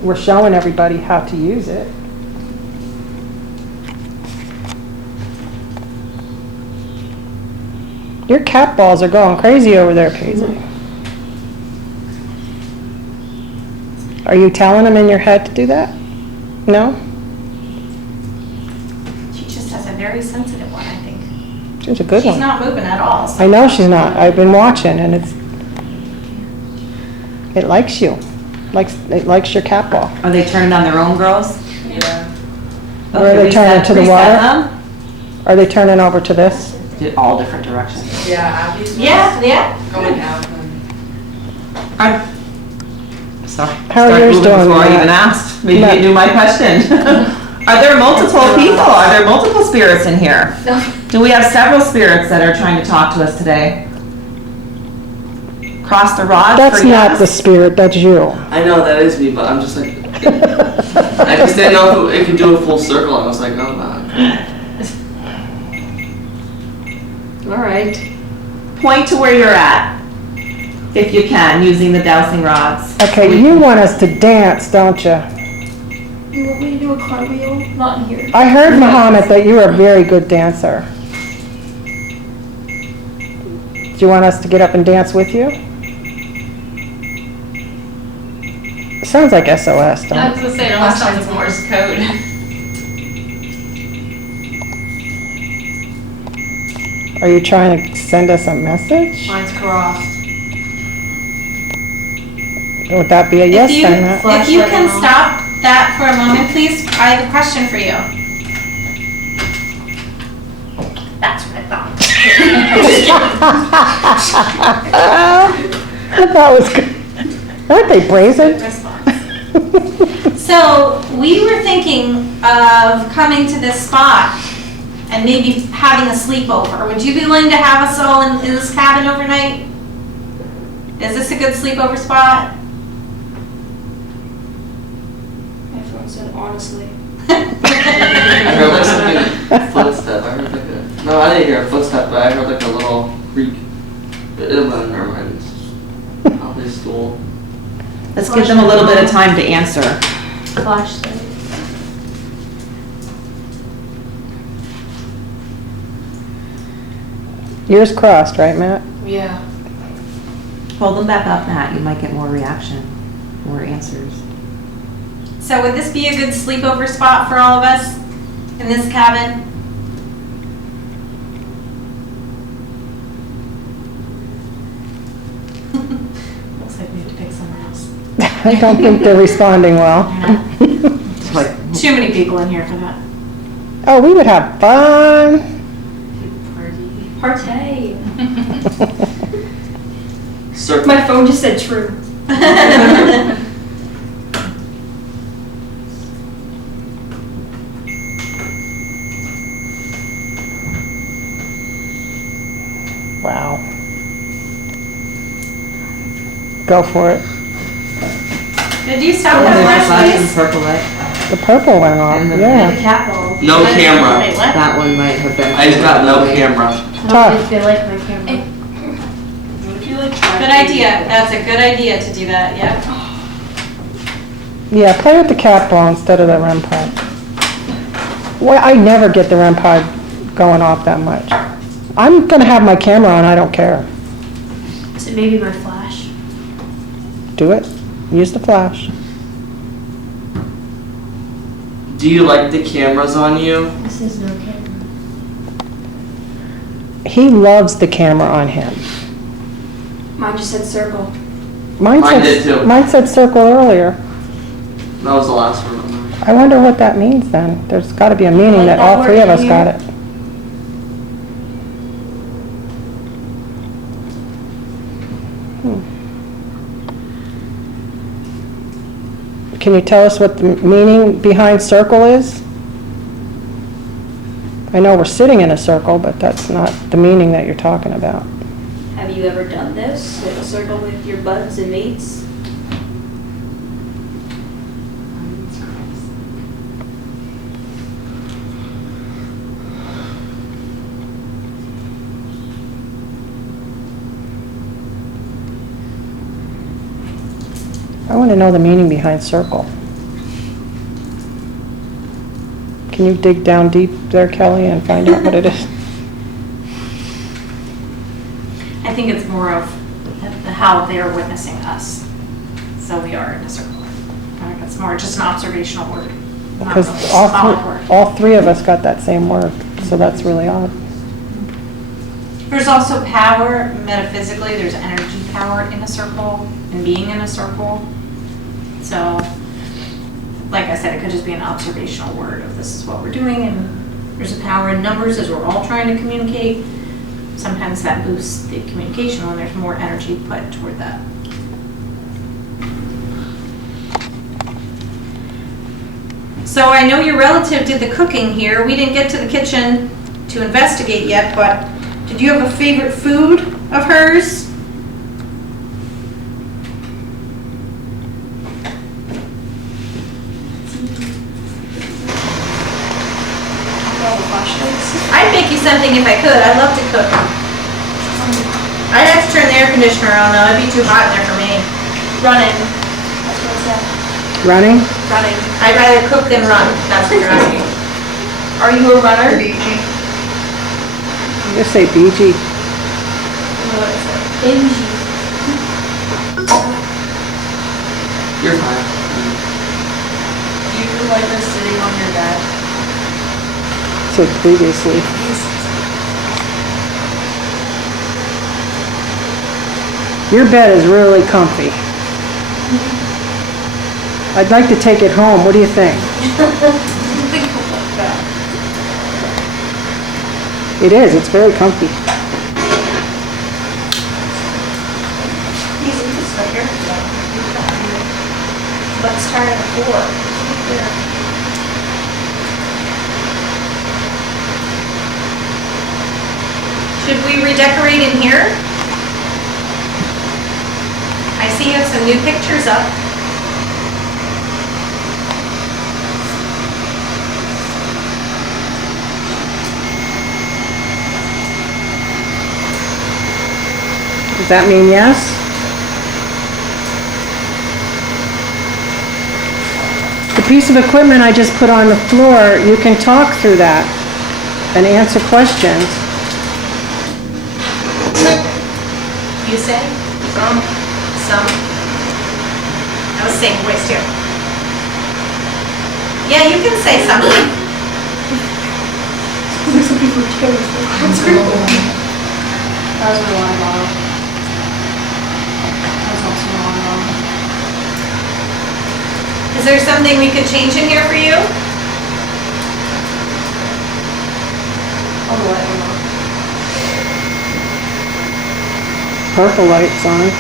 we're showing everybody how to use it. Your cat balls are going crazy over there, Paisley. Are you telling them in your head to do that? No? She just has a very sensitive one, I think. She's a good She's one. not moving at all. so- I know she's not. I've been watching and it likes you. It likes your cat ball. Are they turning on their own, girls? Yeah. Where are they turning, to the Reset water? them. Are they turning over to this? All different directions. Yeah, Abby's was Yeah. going out and Sorry. How are Start yours moving doing, before I Matt? even asked. Maybe Matt. you knew my question. Are there multiple people? Are there multiple spirits in here? Do we have several spirits that are trying to talk to us today? Cross the rod That's for not yes? the spirit, that's you. I know that is me, but I'm just like, I just didn't know if it could do a full circle. I was like, oh no. All right. Point to where you're at, if you can, using the dowsing rods. Okay, you want us to dance, don't you? You want me to do a cartwheel? Not in here. I heard, Muhammad, that you are a very good dancer. Do you want us to get up and dance with you? Sounds like SOS, I don't was gonna say, it almost sounds like Morse code. it? Are you trying to send us a message? Mine's crossed. Would that be a yes then, Matt? If you can stop that for a moment, please, I have a question for you. That's what I thought. That was good. Aren't they brazen? So, we were thinking of coming to this spot and maybe having a sleepover. Would you be willing to have us all in this cabin overnight? Is this a good sleepover spot? Everyone said honestly. I heard like something footstep. I heard like a no, I didn't hear a footstep, but I heard like a little creak. Never mind. It's probably a stool. Let's give them a little bit of time to answer. Flashlight. Yours crossed, right, Matt? Yeah. Hold them back up, Matt, you might get more reaction, more answers. So would this be a good sleepover spot for all of us in this cabin? Looks like we have to pick somewhere else. I don't think they're responding well. It's like, Too many people in here for that. Oh, we would have fun. Partay. Circle. My phone just said true. Wow. Go for it. Did you stop There's that a flash, flashing please? purple light. The purple went off, And the- yeah. cat ball. No camera. Wait, what? That one might have been. I just got no camera. Tough. They like my camera. What if you like Good idea, that's a good idea to do that, yep. Yeah, play with the cat ball instead of the REM pod. Well, I never get the REM pod going off that much. I'm gonna have my camera on, I don't care. So maybe my flash. Do it. Use the flash. Do you like the cameras on you? This is no camera. He loves the camera on him. Mine just said circle. Mine Mine did too. Mine said circle earlier. That was the last one. I wonder what that means then. There's gotta be a meaning Like that that all three of word us got here? it. Can you tell us what the meaning behind circle is? I know we're sitting in a circle, but that's not the meaning that you're talking about. Have you ever done this? Like a circle with your buds and mates? I want to know the meaning behind circle. Can you dig down deep there, Kelly, and find out what it is? I think it's more of how they're witnessing us. So we are in a circle. I think it's more just an observational word. not Because a solid word. all three of us got that same word, so that's really odd. There's also power, metaphysically, there's energy power in a circle and being in a circle. So, like I said, it could just be an observational word of this is what we're doing, and there's a power in numbers as we're all trying to communicate. Sometimes that boosts the communication when there's more energy put toward that. So I know your relative did the cooking here. We didn't get to the kitchen to investigate yet, but did you have a favorite food of hers? I'd make you something if I could. I'd love to cook. I'd have to turn the air conditioner on though. It'd be too hot in there for me. Running. That's what it said. Running? Running. I'd rather cook than run. That's what you're asking. Are you a runner? Just say BG. Binge. You're fine. Do you like us sitting on your bed? Said previously. Your bed is really comfy. I'd like to take it home. What do you think? It is. It's very comfy. Easy, just right here. Let's start at 4. Should we redecorate in here? I see you have some new pictures up. Does that mean yes? The piece of equipment I just put on the floor, you can talk through that and answer questions. You say? Some. I was saying voice too. Yeah, you can say something. That was my water bottle. That was also my water bottle. Is there something we could change in here for you? I'll let you know. Purple lights on.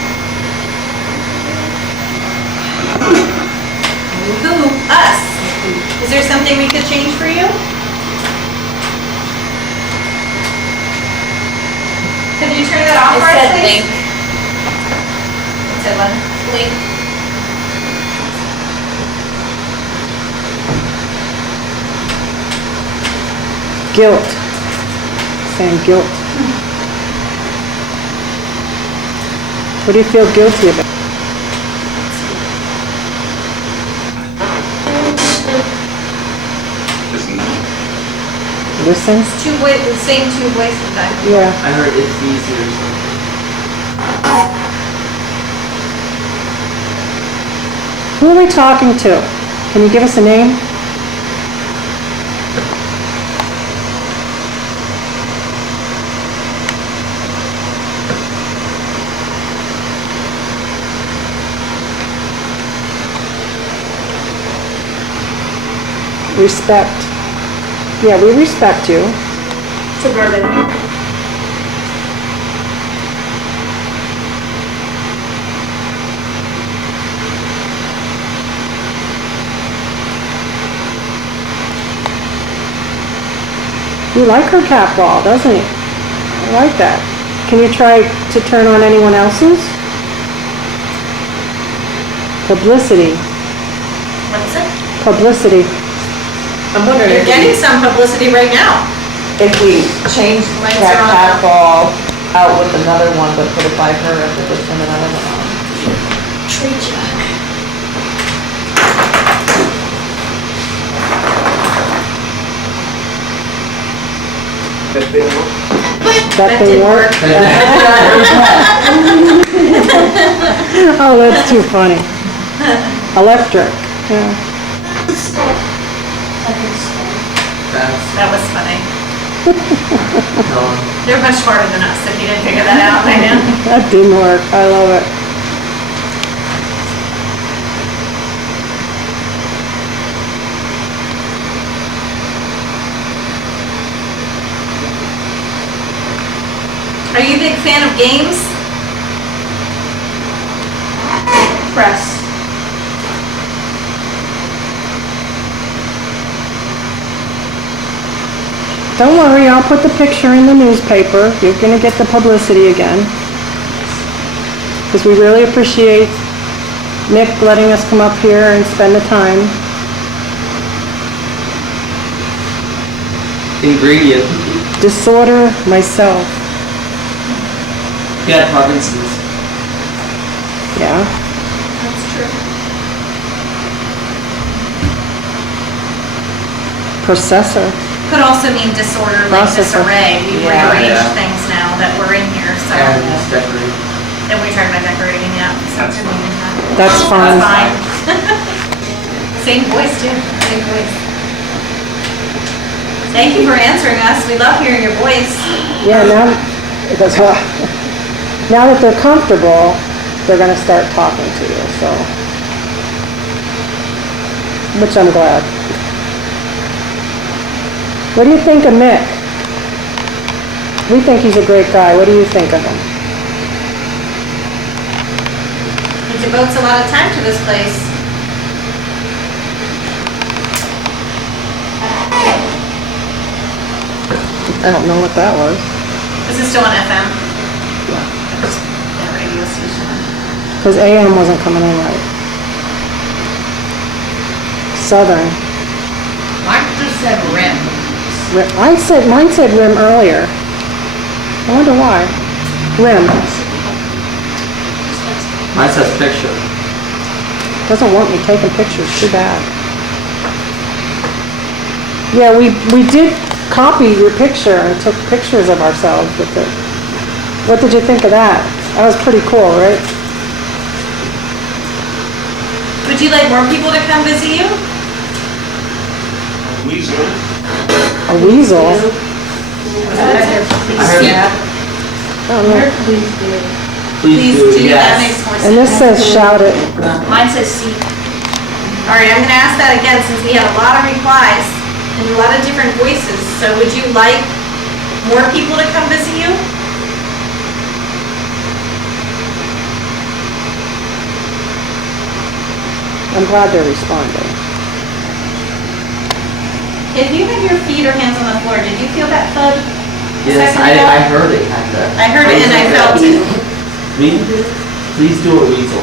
Is there something we could change for you? Could you turn that off for us, please? It said one, link. Guilt. Saying guilt. What do you feel guilty about? Listen? The same two voices, Yeah. I heard it's easier or something. Who are we talking to? Can you give us a name? Respect. Yeah, we respect you. Suburban. You like her cat ball, doesn't he? I like that. Can you try to turn on anyone else's? Publicity. What is it? Publicity. I'm wondering You're getting some publicity right now. if we change Lights that are on. cat ball out with another one, but put it by her if it was from another one on. Tree jug. That didn't work? Oh, that's too funny. Electric, yeah. That was funny. No. They're much smarter than us if you didn't figure that out by now. That didn't work. I love it. Are you a big fan of games? Press. Don't worry, I'll put the picture in the newspaper. You're gonna get the publicity again. Because we really appreciate Nick letting us come up here and spend the time. Ingredient. Disorder myself. Yeah, Parkinson's. Yeah. That's true. Processor. Could also mean disorder, like Processor. disarray. We've Yeah. rearranged Yeah. things now that were in here, so. And it's decorated. And we tried by decorating, yeah, so it could mean that. That's fine. That's fine. Same voice too, same voice. Thank you for answering us. We love hearing your voice. Yeah, now, that's what, now that they're comfortable, they're gonna start talking to you, so. Which I'm glad. What do you think of Mick? We think he's a great guy. What do you think of him? He devotes a lot of time to this place. I don't know what that was. This is still on FM. Yeah. Yeah, radio station. Because AM wasn't coming in right. Southern. Mine just said rim. Mine said rim earlier. I wonder why. Rim. Mine says picture. Doesn't want me taking pictures, too bad. Yeah, we did copy your picture and took pictures of ourselves with it. What did you think of that? That was pretty cool, right? Would you like more people to come visit you? Weasel. A weasel? I heard. I don't know. Please do, That yes. makes more sense. And this says shout it. Mine says seek. All right, I'm gonna ask that again since we had a lot of replies and a lot of different voices. So would you like more people to come visit you? I'm glad they're responding. If you had your feet or hands on the floor, did you feel that thud? Yes, second ago? I heard it kinda. I heard it and I felt it. Me? Please do a weasel.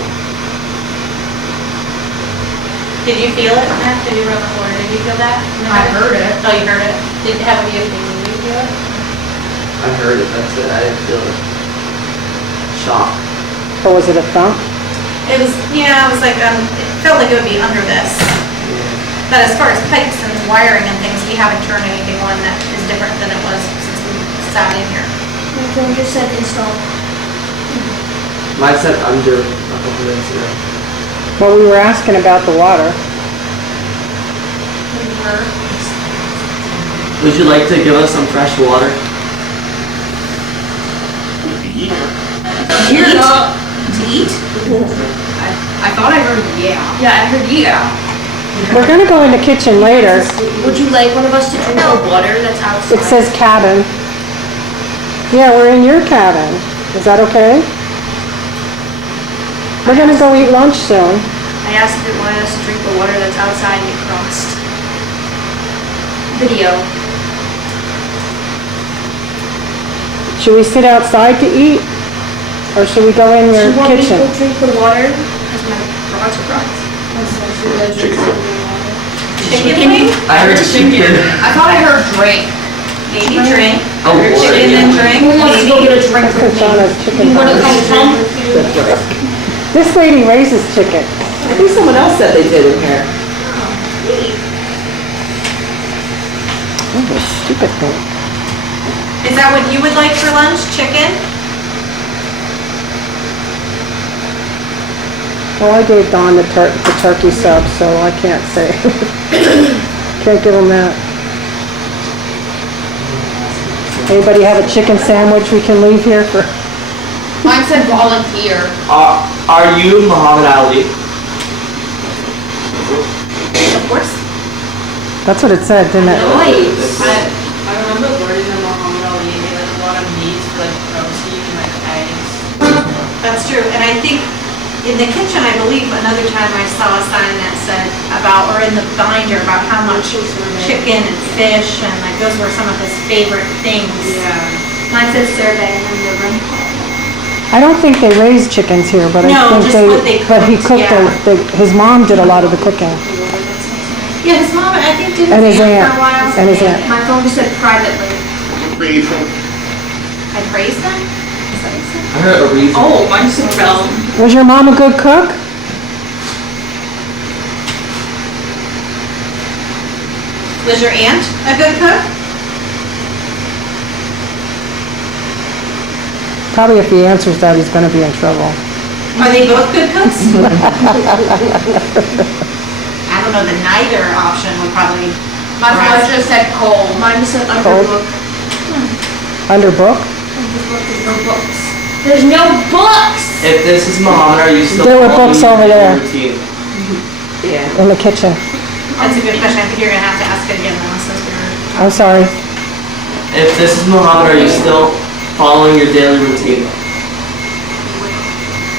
Did you feel it, Matt? Did you run the floor? Did you feel that? I heard it. Oh, you heard it? Did have you feel it? I heard it, that's it, I didn't feel it. Shock. Or was it a thump? It was, yeah, it was like, it felt like it would be under this. But as far as pipes and wiring and things, we haven't turned anything on that is different than it was since we sat in here. My phone just said install. Mine said under a couple minutes ago. Well, we were asking about the water. Would you like to give us some fresh water? Here, To eat? I thought I heard yeah. Yeah, I heard yeah. We're gonna go in the kitchen later. Would you like one of us to drink the water that's outside? It says cabin. Yeah, we're in your cabin. Is that okay? We're gonna go eat lunch soon. I asked if it wanted us to drink the water that's outside and it crossed. Video. Should we sit outside to eat? Or should we go in your Do you want me to kitchen? go drink the water? Because my rods are crossed. Chicken wing? I heard chicken. I thought I heard drink. Maybe drink. Oh, Or water, chicken and yeah. drink, Who wants to go maybe. get a drink with me? Donna's chicken You wanna fingers. come home? This lady raises chicken. I think someone else said they did in here. Oh, this stupid thing. Is that what you would like for lunch? Chicken? Well, I gave Dawn the turkey sub, so I can't say. Can't give him that. Anybody have a chicken sandwich we can leave here for? Mine said volunteer. Are you Muhammad Ali? Of course. That's what it said, didn't it? I remember learning that Muhammad Ali made like a lot of meats for like protein and like eggs. That's true, and I think in the kitchen, I believe another time I saw a sign that said about, or in the binder, about how much chicken and fish, and like those were some of his favorite things. Yeah. Mine says survey and then the room. I don't think they raised chickens here, but I No, think just what they but he cooked, cooked, yeah. his mom did a lot of the cooking. Yeah, his mom, I think, did And his his aunt for a while. And his aunt. My phone just said privately. I praised them? Is that what it said? I heard a reason. Oh, mine said realm. Was your mom a good cook? Was your aunt a good cook? Probably if he answers that, he's gonna be in trouble. Are they both good cooks? I don't know, the neither option would probably. My phone just said cold. Mine just said Cold. underbook. Underbook? There's no books. There's no books! If this is Muhammad, are you still There were following books your over there. routine? Yeah. In the kitchen. That's a good question. I think you're gonna have to ask it again, Melissa. I'm sorry. If this is Muhammad, are you still following your daily routine?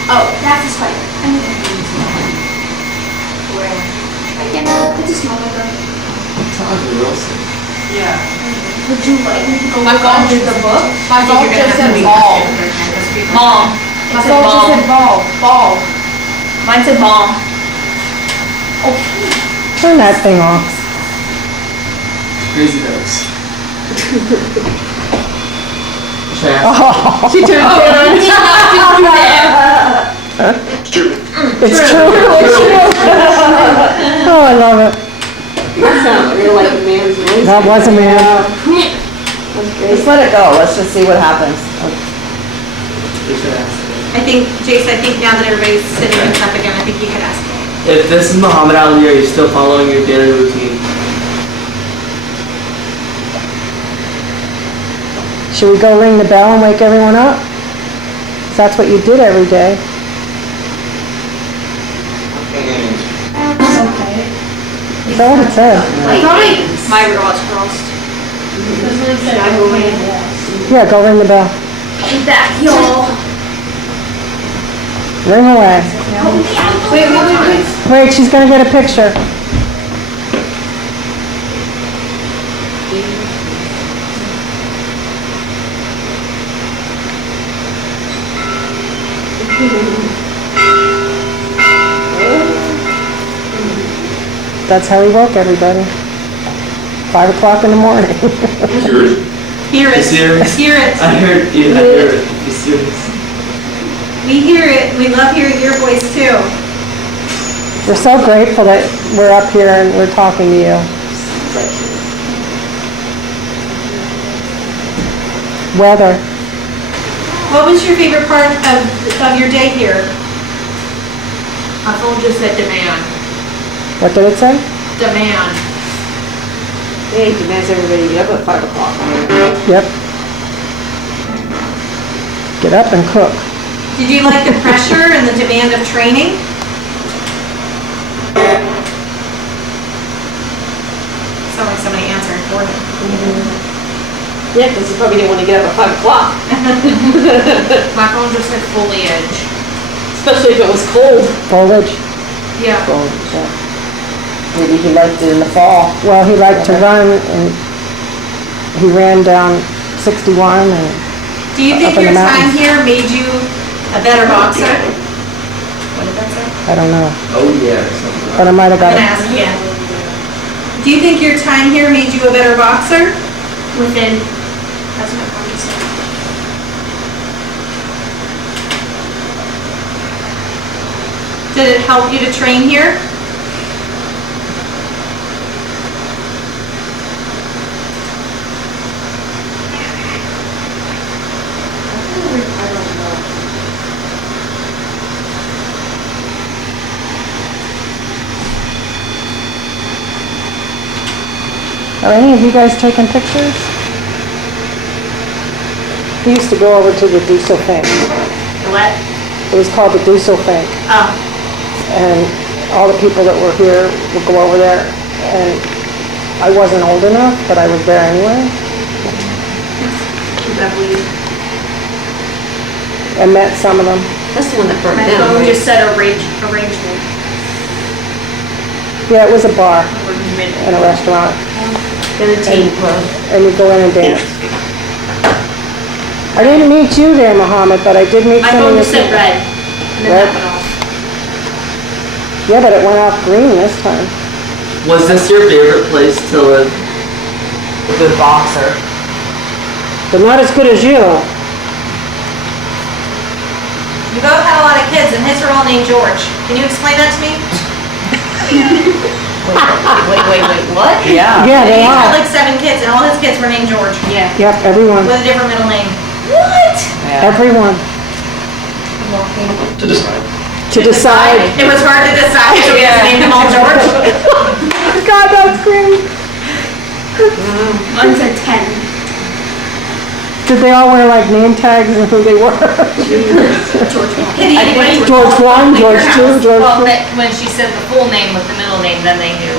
Oh, that's a spider. I need to Where? It's a small one. Yeah. Would you like me to go My look phone under the book? My phone just said ball. Mom. My It said phone just ball. said ball. Ball. Mine said bomb. Turn that thing off. Crazy dogs. Should I ask? Oh, She turned it on. it's true. It's true. Oh, I love it. That was a man. Just let it go, let's just see what happens. We should ask. I think, Jason, I think now that everybody's sitting and stuff again, I think you could ask it. If this is Muhammad Ali, are you still following your daily routine? Should we go ring the bell and wake everyone up? 'Cause that's what you did every day. Is that what it said? My rod's crossed. Should I go in? Yeah, go ring the bell. I'll be back, y'all. Ring away. Wait. Wait, she's gonna get a picture. That's how he woke everybody. 5 o'clock in the morning. Hear it. serious? Hear it. I heard you. I heard it. Be serious. We hear it. We love hearing your voice too. We're so grateful that we're up here and we're talking to you. Weather. What was your favorite part of your day here? My phone just said demand. What did it say? Demand. Hey, demands everybody to get up at 5 o'clock. Yep. Get up and cook. Did you like the pressure and the demand of training? Sounds like somebody answered for me. Yeah, because you probably didn't want to get up at 5 o'clock. My phone just said foliage. Especially if it was cold. Foliage. Yeah. Maybe he liked it in the fall. Well, he liked to run and he ran down 61 and Do you think Up in your the time mountains. here made you a better boxer? What did that say? I don't know. Oh yeah, or something. But I might have I'm got gonna it. ask again. Do you think your time here made you a better boxer? Within, that's what I'm saying. Did it help you to train here? Are any of you guys taking pictures? He used to go over to the diesel thing. What? It was called the diesel thing. Oh. And all the people that were here would go over there. And I wasn't old enough, but I was there anyway. I met some of them. That's the one that burned My down, phone right? just said arrangement. Yeah, it was a bar Arrangement. and a restaurant. And a teen club. And you go in and dance. I didn't meet you there, Mohammed, but I did meet My some of phone your just said people. red. And then Red? that went off. Yeah, but it went off green this time. Was this your favorite place to live? Good boxer. But not as good as you. You both had a lot of kids and his are all named George. Can you explain that to me? Wait, what? Yeah, they He had are. like 7 kids and all his kids were named George. Yeah. Yep, everyone. With a different middle name. What? Everyone. To decide. To decide. It was hard to decide, so we just named them all George. God, that's great. One said 10. Did they all wear like name tags and who they were? Did anybody? George 1, George 2, George Well, 3. when she said the full name with the middle name, then they knew.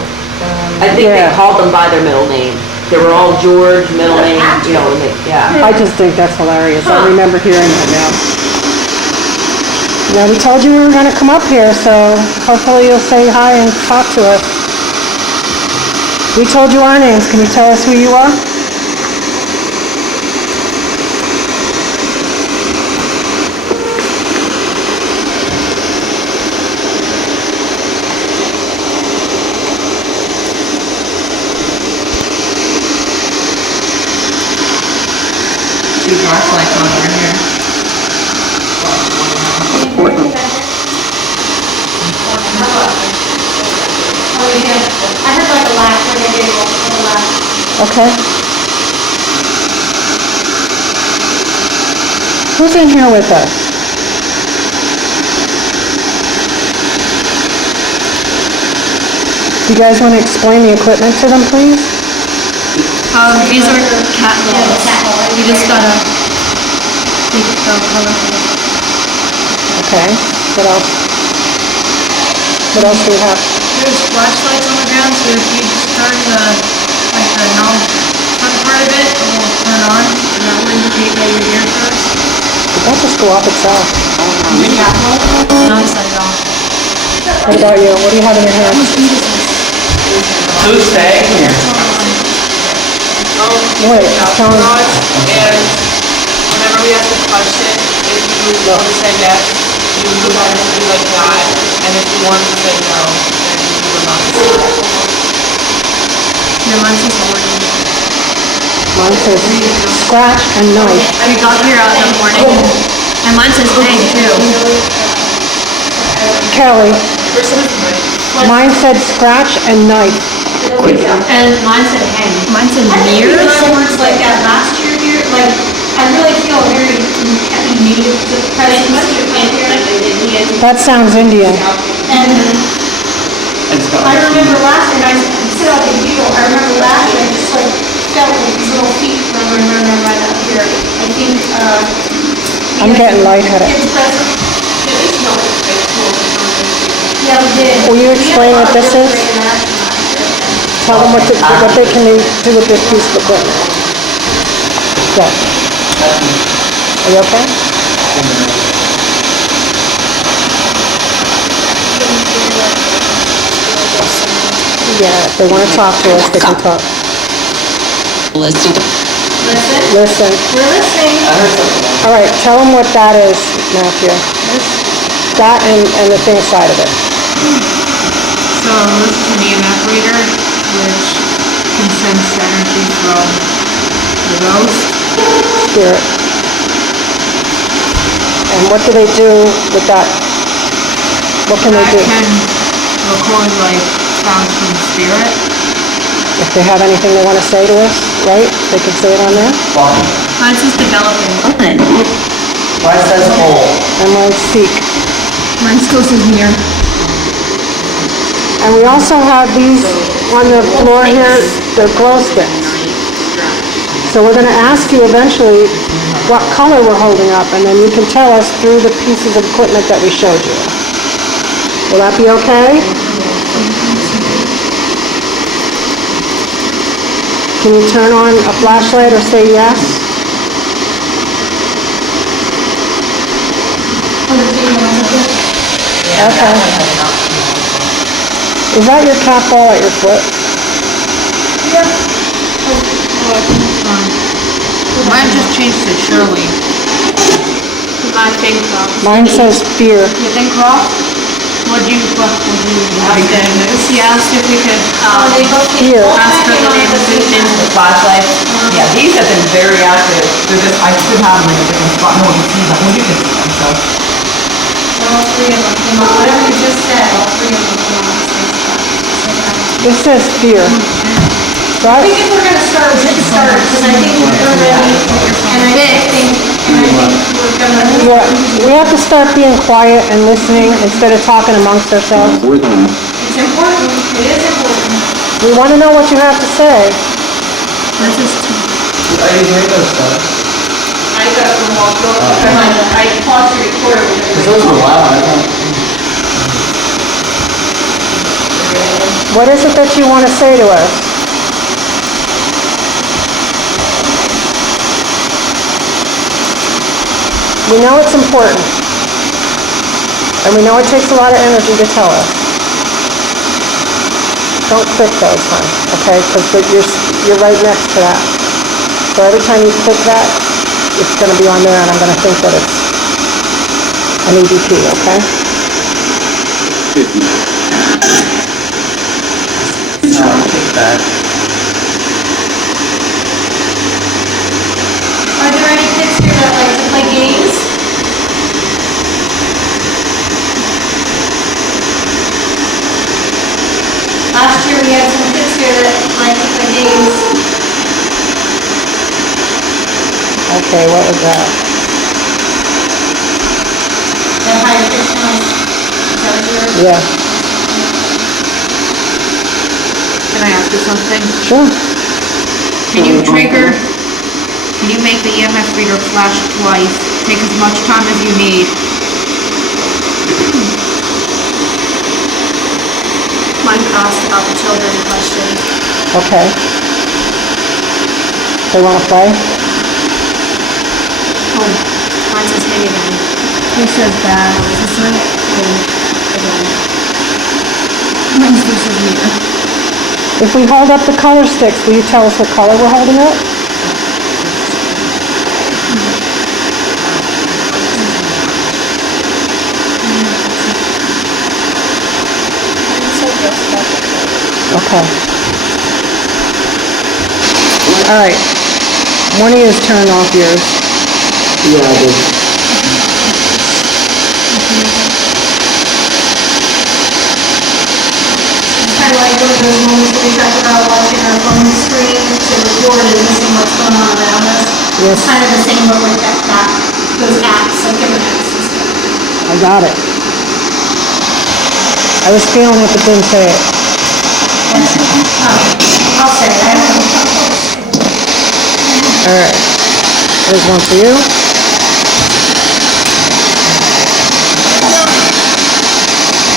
I think they Yeah. called them by their middle name. They were all George, middle name, you know, and they, yeah. I just think that's hilarious. I remember hearing that now. Now, we told you we were gonna come up here, so hopefully you'll say hi and talk to us. We told you our names. Can you tell us who you are? Two flashlights on over here. I heard like a laugh, like a giggle, like a laugh. Okay. Who's in here with us? You guys want to explain the equipment to them, please? These are cat balls. You just gotta make it so colorful. Okay. What else? What else do we have? There's flashlights on the ground, so if you just turn the, like the knob front part of it, it will turn on, and that will indicate that you're here first. Did that just go off itself? And I'll set it off. What about you? What do you have in your hand? Who's staying here? Wait, tell me. And whenever we ask a question, if you want to say yes, you would want it to be like that, and if you want to say no, then you would not say that. Yeah, mine says warning. Mine says scratch and knife. We got here out that morning, and mine says hang too. Kelly, mine said scratch and knife. And mine said hang. Mine said mirror. Words like that last year here, like, I really feel very heavy native presence in here. That sounds Indian. And I remember last year, and I said like a giggle, I remember last year, I just like felt like these little feet running right up here. I think, I'm getting lightheaded. kids present. Yeah, we did. Will you explain what this is? Tell them what they can do with this piece of equipment. Go. Are you okay? Yeah, if they want to talk to us, they can talk. Listen, Listen. we're listening. All right, tell them what that is, Matthew. That and the thing side of it. So this is an EMF reader, which can sense energy from the ghost. Spirit. And what do they do with that? What can they That do? can record like sounds from the spirit. If they have anything they want to say to us, right? They can say it on there. Mine says developing. Mine says hole. And mine seek. Mine still says mirror. And we also have these on the floor here, they're glow sticks. So we're gonna ask you eventually what color we're holding up, and then you can tell us through the pieces of equipment that we showed you. Will that be okay? Can you turn on a flashlight or say yes? Okay. Is that your cat ball at your foot? Mine just changed to Shirley. Mine think Ross. Mine says fear. You think Ross? Would you Asked him. She asked if we could, Fear. ask for the name of the The flashlights, yeah, these have been very active. They're just, I could have them in a different spot, no one can see them, well, you can see them, so. All three of them came up, whatever you just said, all three of them came up. This says fear. I think if we're gonna start, we should start, because I think we're ready, and I think we're gonna. Yeah, we have to start being quiet and listening instead of talking amongst ourselves. It's important, it is important. We want to know what you have to say. Are you hearing those stuff? I got from Waldo, I paused the recorder. Because those were loud, I thought. What is it that you want to say to us? We know it's important. And we know it takes a lot of energy to tell us. Don't click those, hon, okay? Because you're right next to that. So every time you click that, it's going to be on there, and I'm going to think that it's an EVP, okay? No, take that. Are there any kids here that like to play games? Last year we had some kids here that like to play games. Okay, what was that? That high pitched noise. Is that yours? Yeah, Can I ask you something? sure. Can you make the EMF reader flash twice? Take as much time as you need. Mine asked about the children question. Okay. They want to play? Oh, mine says hang again. Who says that? This is it? Again. Mine still says mirror. If we hold up the color sticks, will you tell us what color we're holding up? Okay. All right. One of you's turned off yours. Yeah, I did. Kind of like one of those moments where we talk about watching our phone screen to record and missing what's going on around us. Yes. It's kind of the same look like that, those apps, like different apps and stuff. I got it. I was feeling it, but didn't say it. I'll say it, I don't know. All right. There's one for you.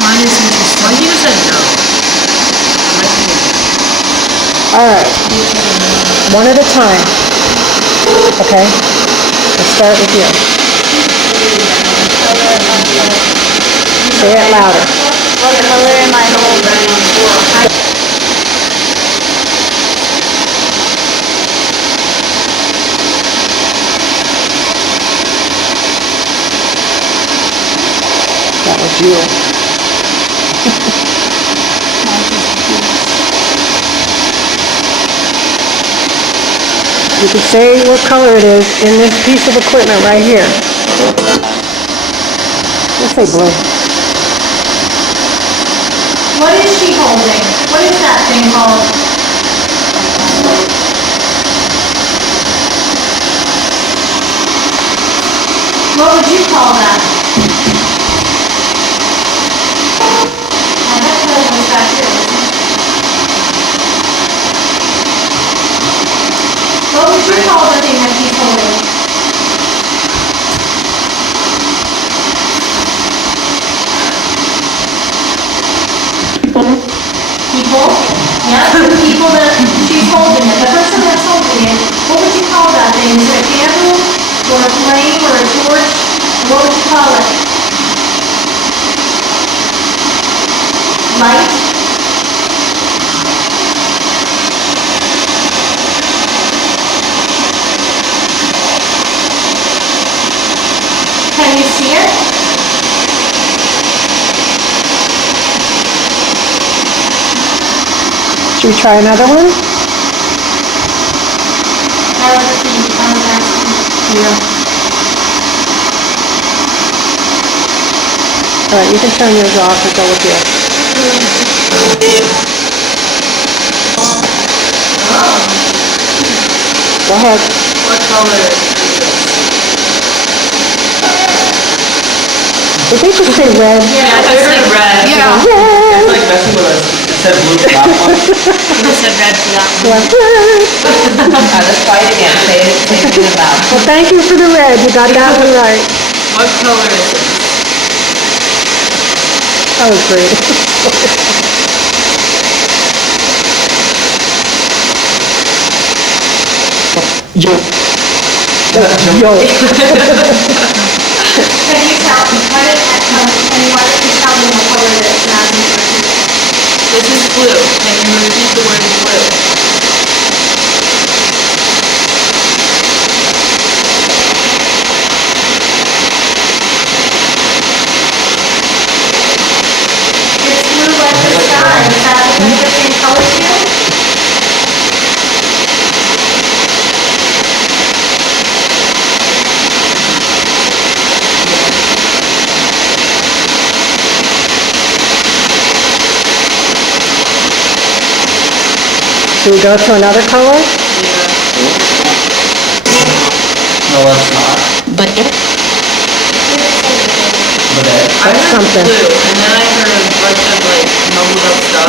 Mine is interesting. Why you said no? All right. One at a time. Okay? Let's start with you. Say it louder. What color am I holding? That was you. You can say what color it is in this piece of equipment right here. Let's say blue. What is she holding? What is that thing called? What would you call that? I bet that was back here, wasn't it? What would you call the thing that she's holding? People? Yeah, the people that she's holding it, the person that's holding it, what would you call that thing? Is it a candle, or a flame, or a torch? What would you call it? Light? Can you see it? Should we try another one? I was asking. Yeah. All right, you can turn yours off and go with you. Go ahead. What color is Did they just say red? Yeah, I heard red. Yeah. It's like messing with us. It said blue for that one. I said red for that one. Let's try it again, say it, same thing about. Well, thank you for the red, you got that one right. What color is it? That was great. Yo. Yo. Can you tell, why don't you tell me what color it is, and I'll do it. This is blue. Can you repeat the word blue? It's blue like the sky, is that the same color to you? Should we go to another color? No, that's not. But But it. I That's heard something. blue, and then I heard a bunch of like mumbled up stuff.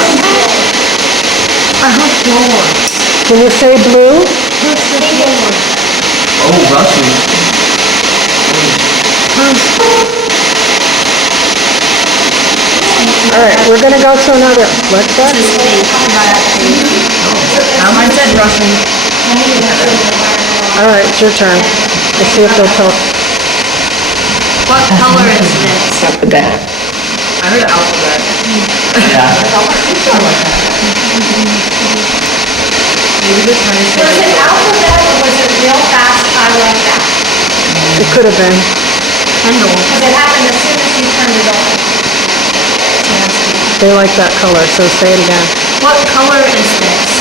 I heard floor. Can you say blue? Oh, Russian. All right, we're gonna go to another, what's that? Mine said Russian. All right, it's your turn. Let's see if they'll tell. What color is this? Alphabet. I heard alphabet. Yeah. Maybe they're trying to say Was it alphabet or was it real fast, I like that? It could have been. Kendall. Because it happened as soon as you turned it on. They like that color, so say it again. What color is this?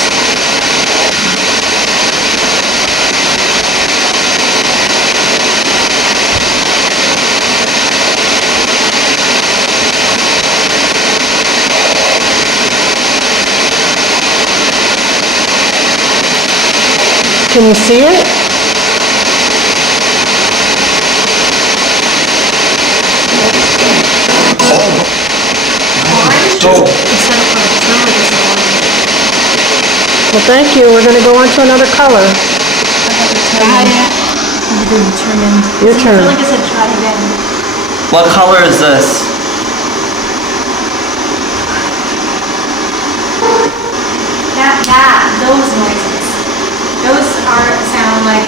Can you see it? Well, thank you. We're gonna go on to another color. Your turn. Like I said, try again. What color is this? Those noises. Those sound like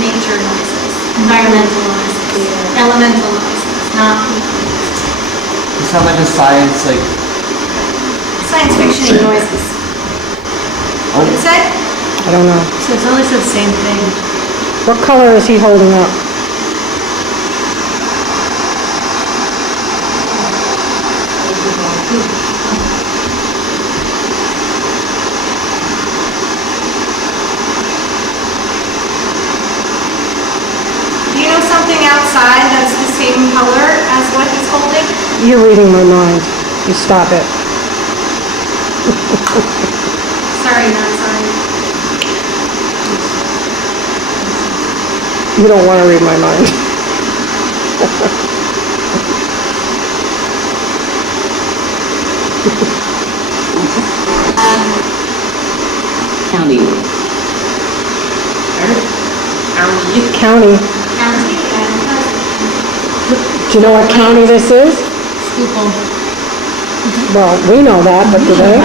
nature noises, environmental noises, elemental noises, not You sound like a science, like, science fiction noises. What did it say? I don't know. So it's always the same thing. What color is he holding up? Do you know something outside that's the same color as what he's holding? You're reading my mind. You stop it. Sorry, not sorry. You don't want to read my mind. County. County. County and Do you know what county this is? Schuylkill. Well, we know that, but do they?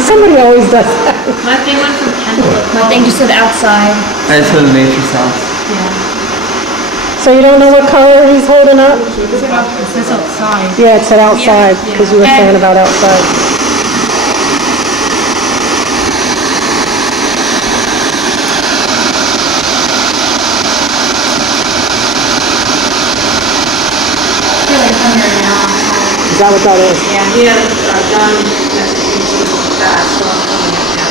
Somebody always does that. My thing went from Kendall. My thing just said outside. I just heard the nature's house. So you don't know what color he's holding up? It says outside. Yeah, it said outside, because you were saying about outside. Is that what that is? Yeah, John messaged me that, so I'm coming up now.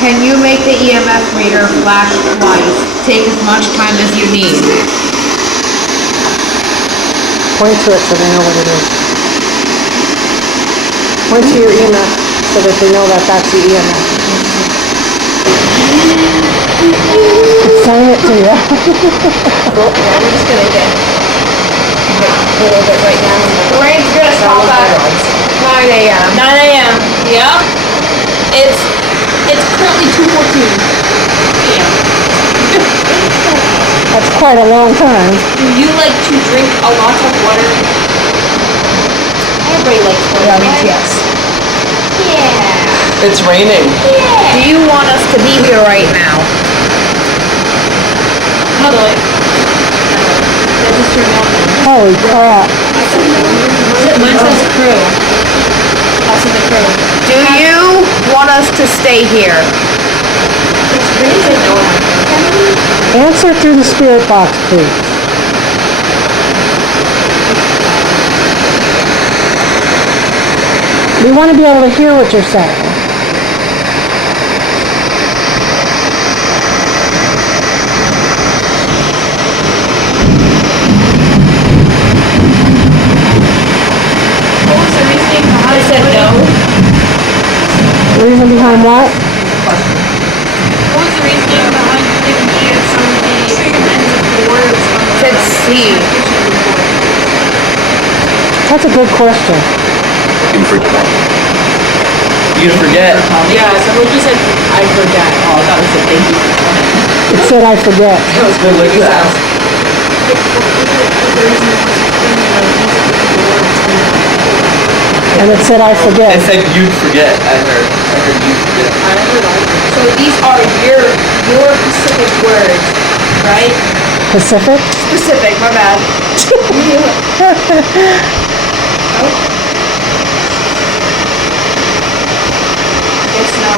Can you make the EMF meter flash twice? Take as much time as you need. Point to it so they know what it is. Point to your EMF so that they know that that's the EMF. It's saying it to you. Well, yeah, we're just gonna get a little bit right now. The rain's gonna stop at 9 a.m. 9 a.m. Yep. It's currently 2:14 p.m. That's quite a long time. Do you like to drink a lot of water? Everybody likes water. Yeah, I mean, yes. Yeah. It's raining. Do you want us to be here right now? How do I? Holy crap. Mine says crew. Also the crew. Do you want us to stay here? Answer through the spirit box, please. We want to be able to hear what you're saying. What was the reasoning behind? I said no. Reason behind what? What was the reasoning behind giving me some of the ends of the words? Said C. That's a good question. You forget. Yeah, someone just said, I forget. Oh, I thought it said thank you. It said I forget. That was good, look at that. And it said I forget. It said you'd forget, I heard you'd forget. So these are your specific words, right? Pacific? Specific, my bad. Guess no.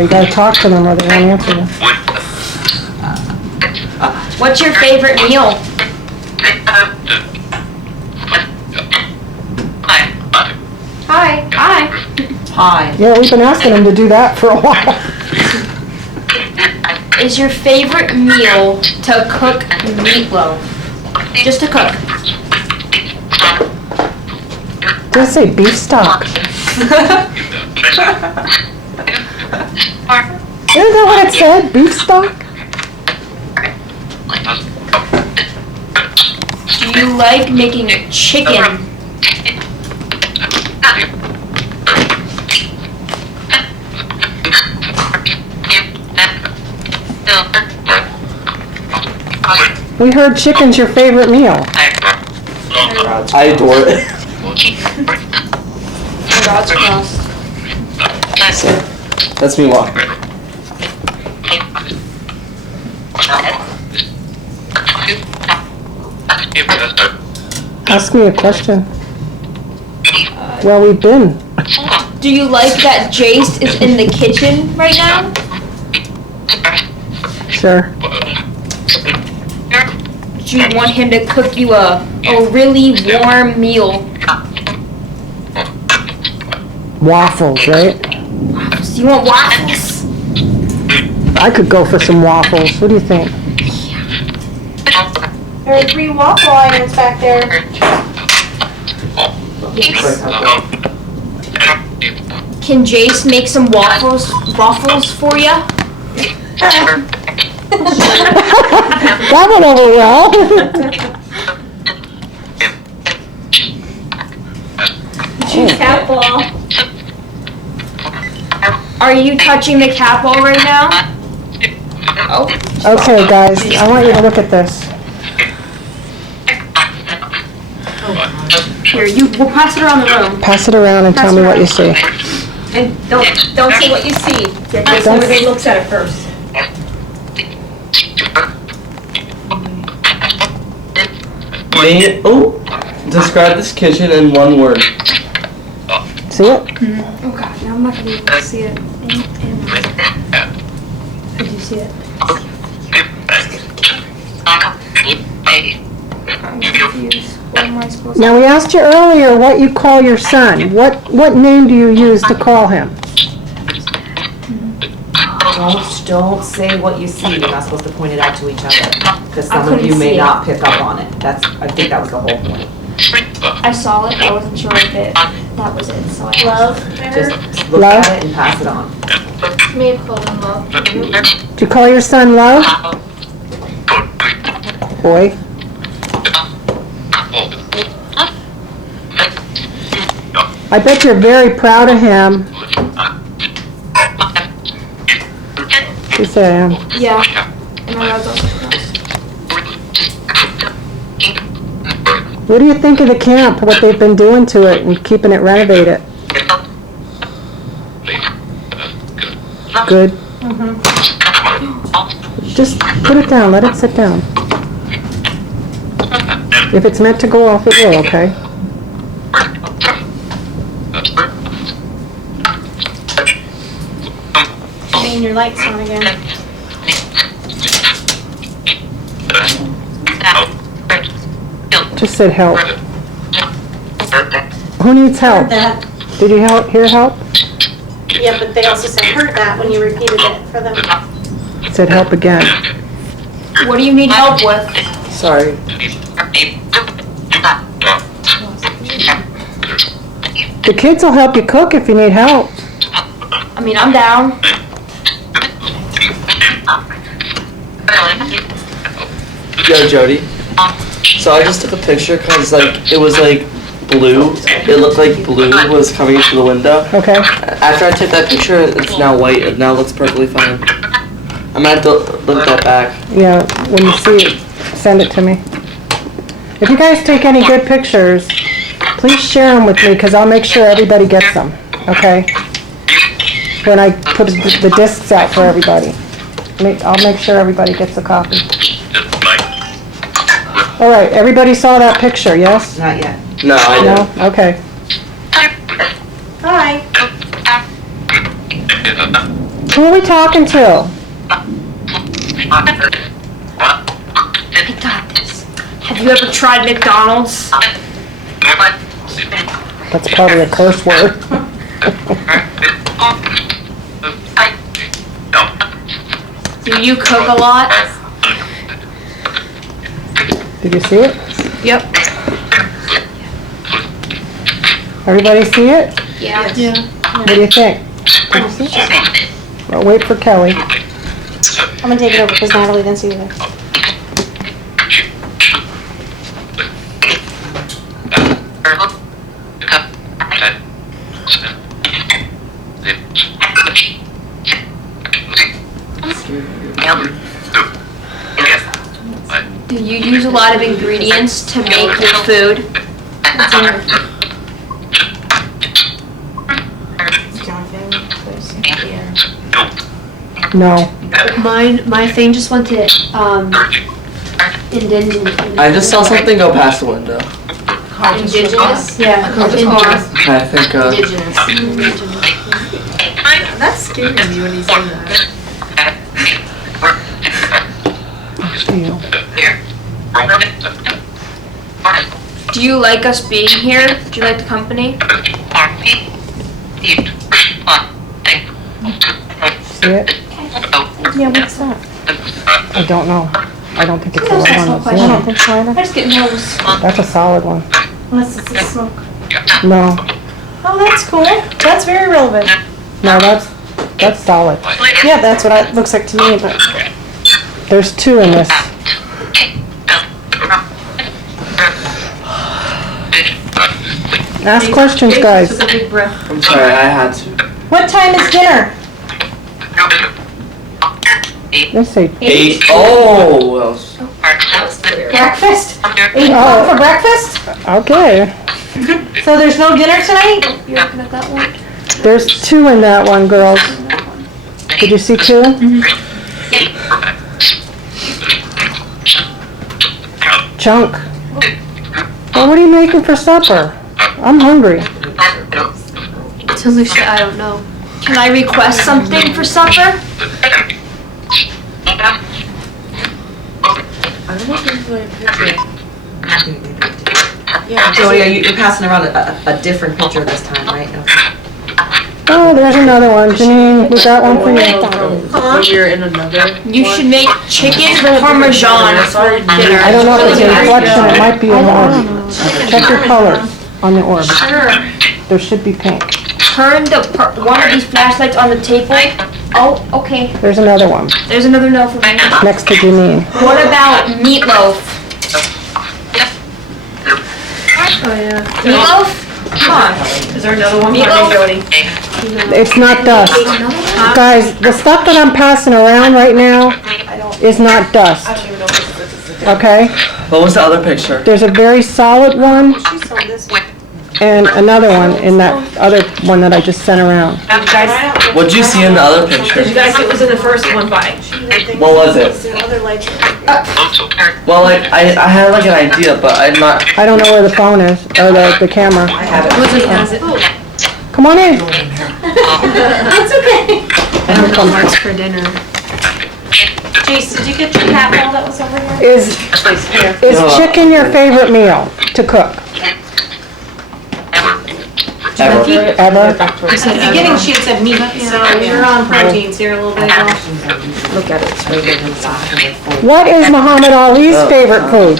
Well, you gotta talk to them or they won't answer you. What's your favorite meal? Hi. Hi. Hi. Yeah, we've been asking them to do that for a while. Is your favorite meal to cook meatloaf? Just to cook. Did I say beef stock? Isn't that what it said? Beef stock? Do you like making chicken? We heard chicken's your favorite meal. I adore it. God's crossed. That's me walking. Ask me a question. Well, we've been. Do you like that Jace is in the kitchen right now? Sure. Do you want him to cook you a really warm meal? Waffles, right? Do you want waffles? I could go for some waffles. What do you think? There are 3 waffle items back there. Can Jace make some waffles for ya? That went over well. Cat ball. Are you touching the cat ball right now? Oh. Okay, guys, I want you to look at this. Here, we'll pass it around the room. Pass it around and tell me what you see. And don't say what you see. Just Don't- everybody looks at it first. Describe this kitchen in one word. See it? Oh god, now I'm not gonna be able to see it. Did you see it? I'm confused. What am I supposed to... Now, we asked you earlier what you call your son. What name do you use to call him? Don't say what you see, you're not supposed to point it out to each other, because some of couldn't you may see it. not pick up on it. I think that was the whole point. I saw it, I wasn't sure if that was it, so I... Love. Just look Love? at it and pass it on. May have called him love. Do you call your son Love? Boy? I bet you're very proud of him. You say I am. Yeah. And my rod's also crossed. What do you think of the camp, what they've been doing to it and keeping it renovated? Good? Just put it down, let it sit down. If it's meant to go off, it will, okay? Turning your lights on again. Just said help. Who needs help? That. Did you hear help? Yeah, but they also said heard that when you repeated it for them. It said help again. What do you need help with? Sorry. The kids will help you cook if you need help. I mean, I'm down. Yo, Jody. So I just took a picture because like it was like blue. It looked like blue was coming into the window. Okay. After I took that picture, it's now white. It now looks perfectly fine. I might have to look that back. Yeah, when you see it, send it to me. If you guys take any good pictures, please share them with me because I'll make sure everybody gets them, okay? When I put the discs out for everybody. I'll make sure everybody gets a copy. All right, everybody saw that picture, yes? Not yet. No, I didn't. No? Okay. Hi. Who are we talking to? Have you ever tried McDonald's? That's probably a curse word. Do you cook a lot? Did you see it? Yep. Everybody see it? Yeah. What do you think? Did you see it? Well, wait for Kelly. I'm gonna take it over because Natalie didn't see it. Do you use a lot of ingredients to make your food? No. My thing just went to indigenous. I just saw something go past the window. Indigenous? Yeah. I think, Indigenous. That scared me when he said that. Do you like us being here? Do you like the company? See it? Yeah, what's that? I don't know. I don't think it's the right one. I don't think so either. I just get nervous. That's a solid one. Unless it's the smoke. No. Oh, that's cool. That's very relevant. No, that's solid. Yeah, that's what it looks like to me, but. There's two in this. Ask questions, guys. Took a big breath. I'm sorry, I had to. What time is dinner? Let's say 8. Oh, well. Breakfast? 8 o'clock for breakfast? okay. So there's no dinner tonight? You looking at that one? There's two in that one, girls. Did you see two? Chunk. Well, what are you making for supper? I'm hungry. I don't know. Can I request something for supper? Jody, you're passing around a different picture this time, right? Oh, there's another one. Janine, was that one for you? You're in another. You should make chicken parmesan for dinner. I don't know if it's a reflection. It might be an orb. Check your colors on the orb. Sure. There should be pink. Turn one of these flashlights on the table. Oh, okay. There's another one There's another no for me. next to Janine. What about meatloaf? Oh, yeah. Meatloaf? Come on. Is there another one? Meatloaf? Jody. It's not dust. Guys, the stuff that I'm passing around right now is not dust. Okay? What was the other picture? There's a very solid one and another one in that other one that I just sent around. What'd you see in the other picture? You guys, it was in the first one by. What was it? Well, like, I had like an idea, but I'm not. I don't know where the phone is, or the camera. Come on in. It's okay. Works for dinner. Jace, did you get your cat ball that was over here? Is chicken your favorite meal to cook? Ever. Ever? At the beginning, she had said meat, so you're on proteins here a little bit ago. Look at it, it's right there inside. What is Muhammad Ali's favorite food?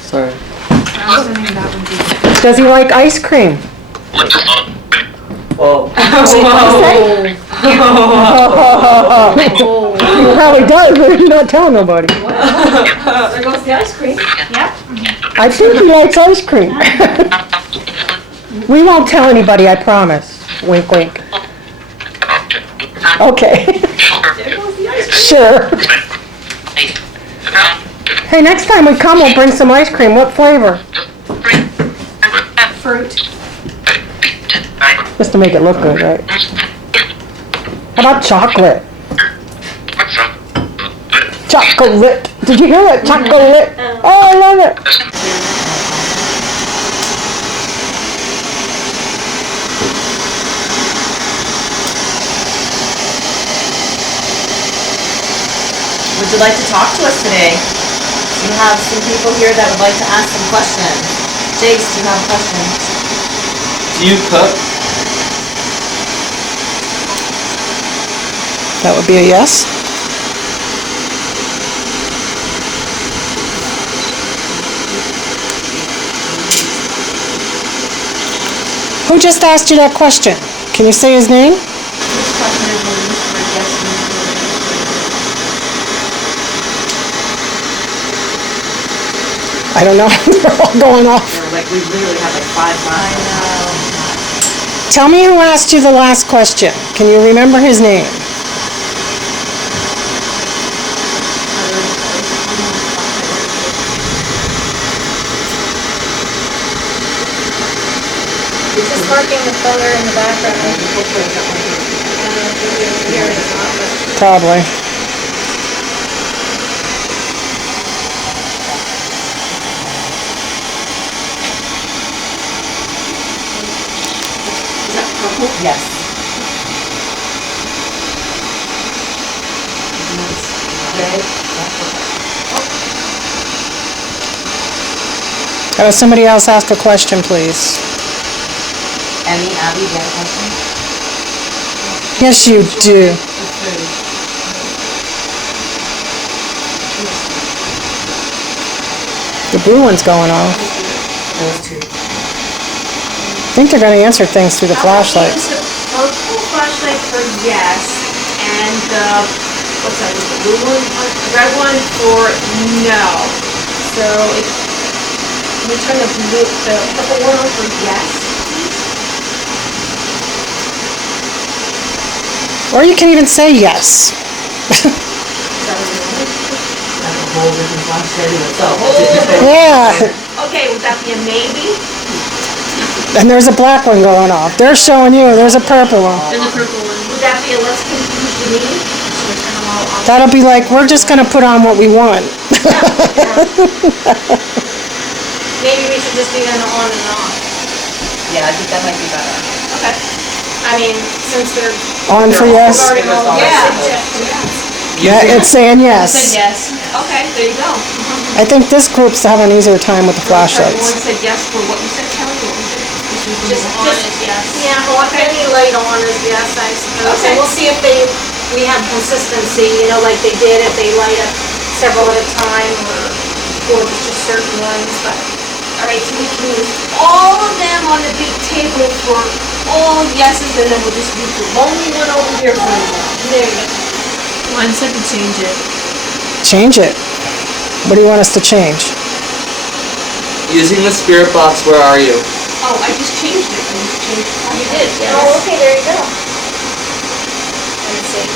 Sorry. Does he like ice cream? Whoa. He probably does, but he's not telling nobody. There goes the ice cream. Yep. I think he likes ice cream. We won't tell anybody, I promise. Wink, wink. Okay. Sure. Hey, next time we come, we'll bring some ice cream. What flavor? Fruit. Just to make it look good, right? How about chocolate? Chocolate. Did you hear that? Chocolate. Oh, I love it. would you like to talk to us today? You have some people here that would like to ask some questions. Jace, do you have questions? Do you cook? That would be a yes. Who just asked you that question? Can you say his name? I don't know. They're all going off. Like, we literally have like 5 lines. Tell me who asked you the last question. Can you remember his name? It's just marking the color in the background. Probably. Yes. Somebody else ask a question, please. Abby, do you have a question? Yes, you do. The blue one's going off. Those two. I think they're going to answer things through the flashlights. The purple flashlight for yes, and the, what's that, the blue one, the red one for no. So if, can we turn the purple one on for yes? Or you can even say yes. Yeah. Okay, would that be a maybe? And there's a black one going off. They're showing you. There's a purple one. And the purple one. Would that be a let's confuse the meaning? That'll be like, we're just going to put on what we want. Maybe we should just be on the on and off. Yeah, I think that might be better. Okay. I mean, since they're. On for yes? Yeah. Yeah, it's saying Said yes. yes. Okay, there you go. I think this group's having an easier time with the Everyone flashlights. said yes for what you said, Kelly, what was it? Just on is yes. Yeah, well, any light on is yes, I suppose. Okay. And we'll see if we have consistency, like they did, if they light up several at a time, or if it's just certain ones, but. All right, so we can use all of them on the big table for all yeses, and then we'll just use the lonely one over here for the no. There you go. Mine said to change it. Change it. What do you want us to change? Using the spirit box, where are you? Oh, I just changed it. I just changed it. You did, yes. Oh, okay, there you go. Let's see.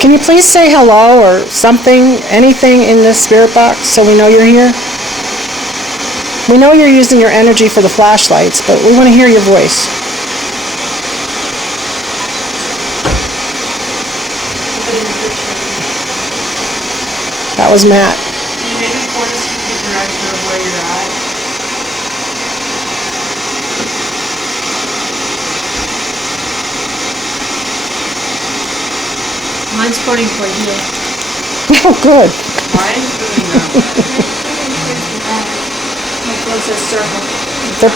Can you please say hello or something, anything in the spirit box so we know you're here? We know you're using your energy for the flashlights, but we want to hear your voice. That was Matt. Can you maybe point us in the direction of where you're at? Mine's pointing for you. Oh, good. Mine's doing that. My phone says circle. They're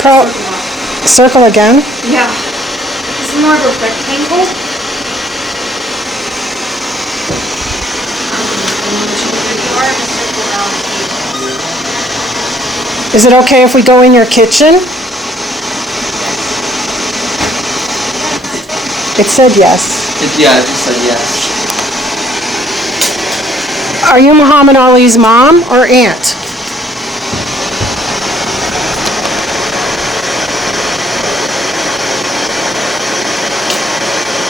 circle again? Yeah. It's more of a rectangle. Is it okay if we go in your kitchen? It said yes. Yeah, it just said yes. Are you Muhammad Ali's mom or aunt?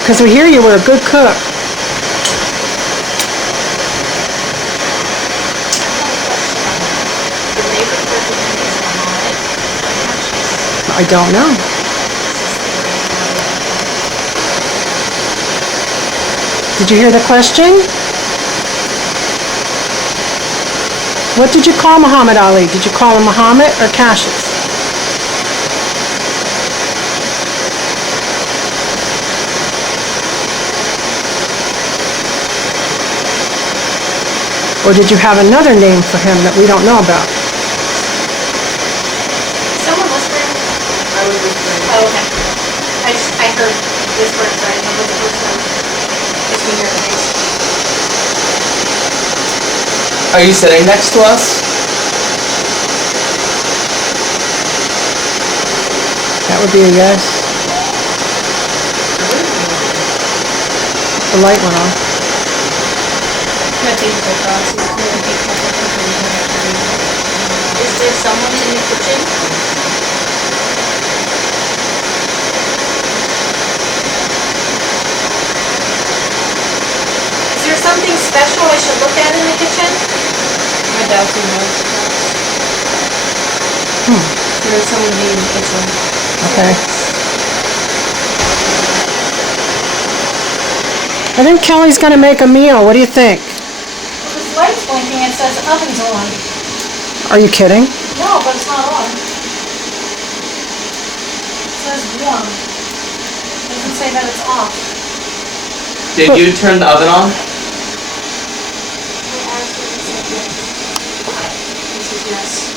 Because we hear you were a good cook. I don't know. Did you hear the question? What did you call Muhammad Ali? Did you call him Muhammad or Cassius? Or did you have another name for him that we don't know about? Someone whispering? I was whispering. Oh, okay. I heard whispering, so I didn't know what the first one. Just me hearing things. Are you sitting next to us? That would be a yes. The light went on. Is there someone in the kitchen? Is there something special I should look at in the kitchen? My dad's in there. There's someone in the kitchen. Okay. I think Kelly's gonna make a meal. What do you think? This light's blinking, it says oven's on. Are you kidding? No, but it's not on. It says warm. It doesn't say that it's off. Did you turn the oven on? This is yes.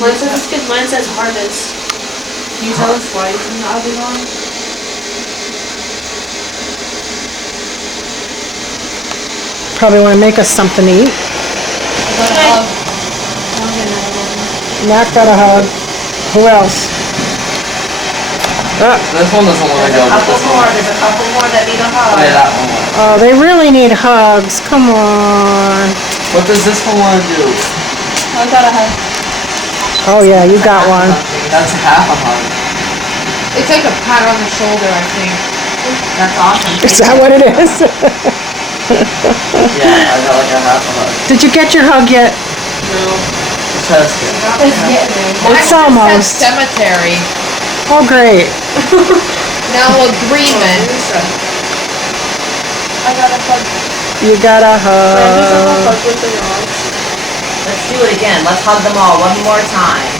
Mine says it's good. Mine says harvest. Can you tell us why you turned the oven on? Probably wanna make us something to eat. Mac got a hug. Who else? This one doesn't want to go. But this one. There's a couple more that need a hug. Oh, yeah, that one. Oh, they really need hugs. Come on. What does this one want to do? I got a hug. Oh yeah, you got one. That's half a hug. It's like a pat on the shoulder, I think. That's awesome. Is that what it is? Yeah, I got like a half a hug. Did you get your hug yet? No. Just kidding. It's almost. Cemetery. Oh, great. No agreement. I got a hug. You got a hug. Let's do it again. Let's hug them all one more time.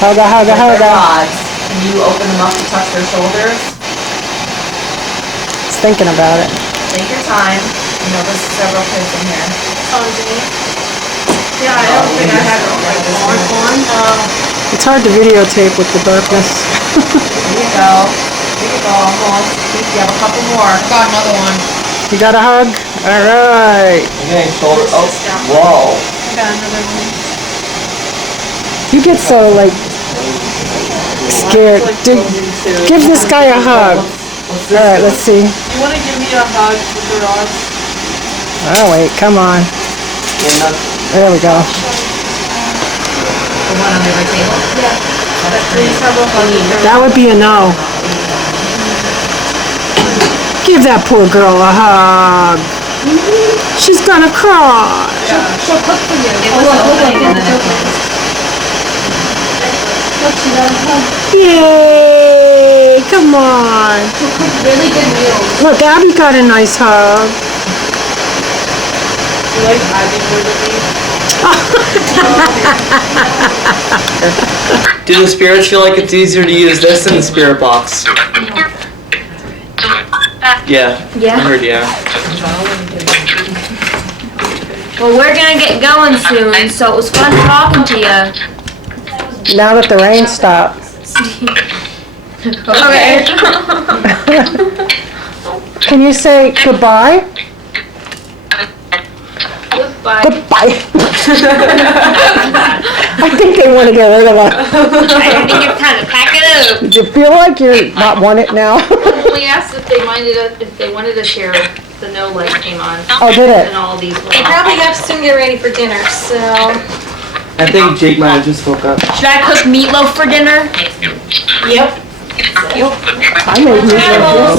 Hugga, hugga, With their hugga. rods. Can you open them up to touch their shoulders? It's thinking about it. Take your time. You know, there's several kids in here. Yeah, I don't think I had like orange one. It's hard to videotape with the darkness. Here you go. Here you go. Almost. You have a couple more. Got another one. You got a hug? All right. Okay, shoulder. Oh, whoa. I got another one. You get so like scared. Give this guy a hug. All right, let's see. You want to give me a hug with the rods? Oh wait, come on. There we go. The one on the other table? Yeah. That would be a no. Give that poor girl a hug. She's gonna cry. She'll cook for you. It was opening and then it closed. Look, she got a hug. Yay! Come on. She'll cook really good meals. Look, Abby got a nice hug. You like Abby more than me? Do the spirits feel like it's easier to use this than the spirit box? Yeah. Yeah. I heard yeah. Well, we're gonna get going soon, so it was fun talking to you. Now that the rain stopped. Okay. Can you say goodbye? Goodbye. Goodbye. I think they want to get rid of us. I think it's time to pack it up. Did you feel like you're not want it now? We asked if they wanted a chair, the no light came on. Oh, did it? And all these were They off. probably have to soon get ready for dinner, so. I think Jake might have just woke up. Should I cook meatloaf for dinner? Yep. I made meatloaf.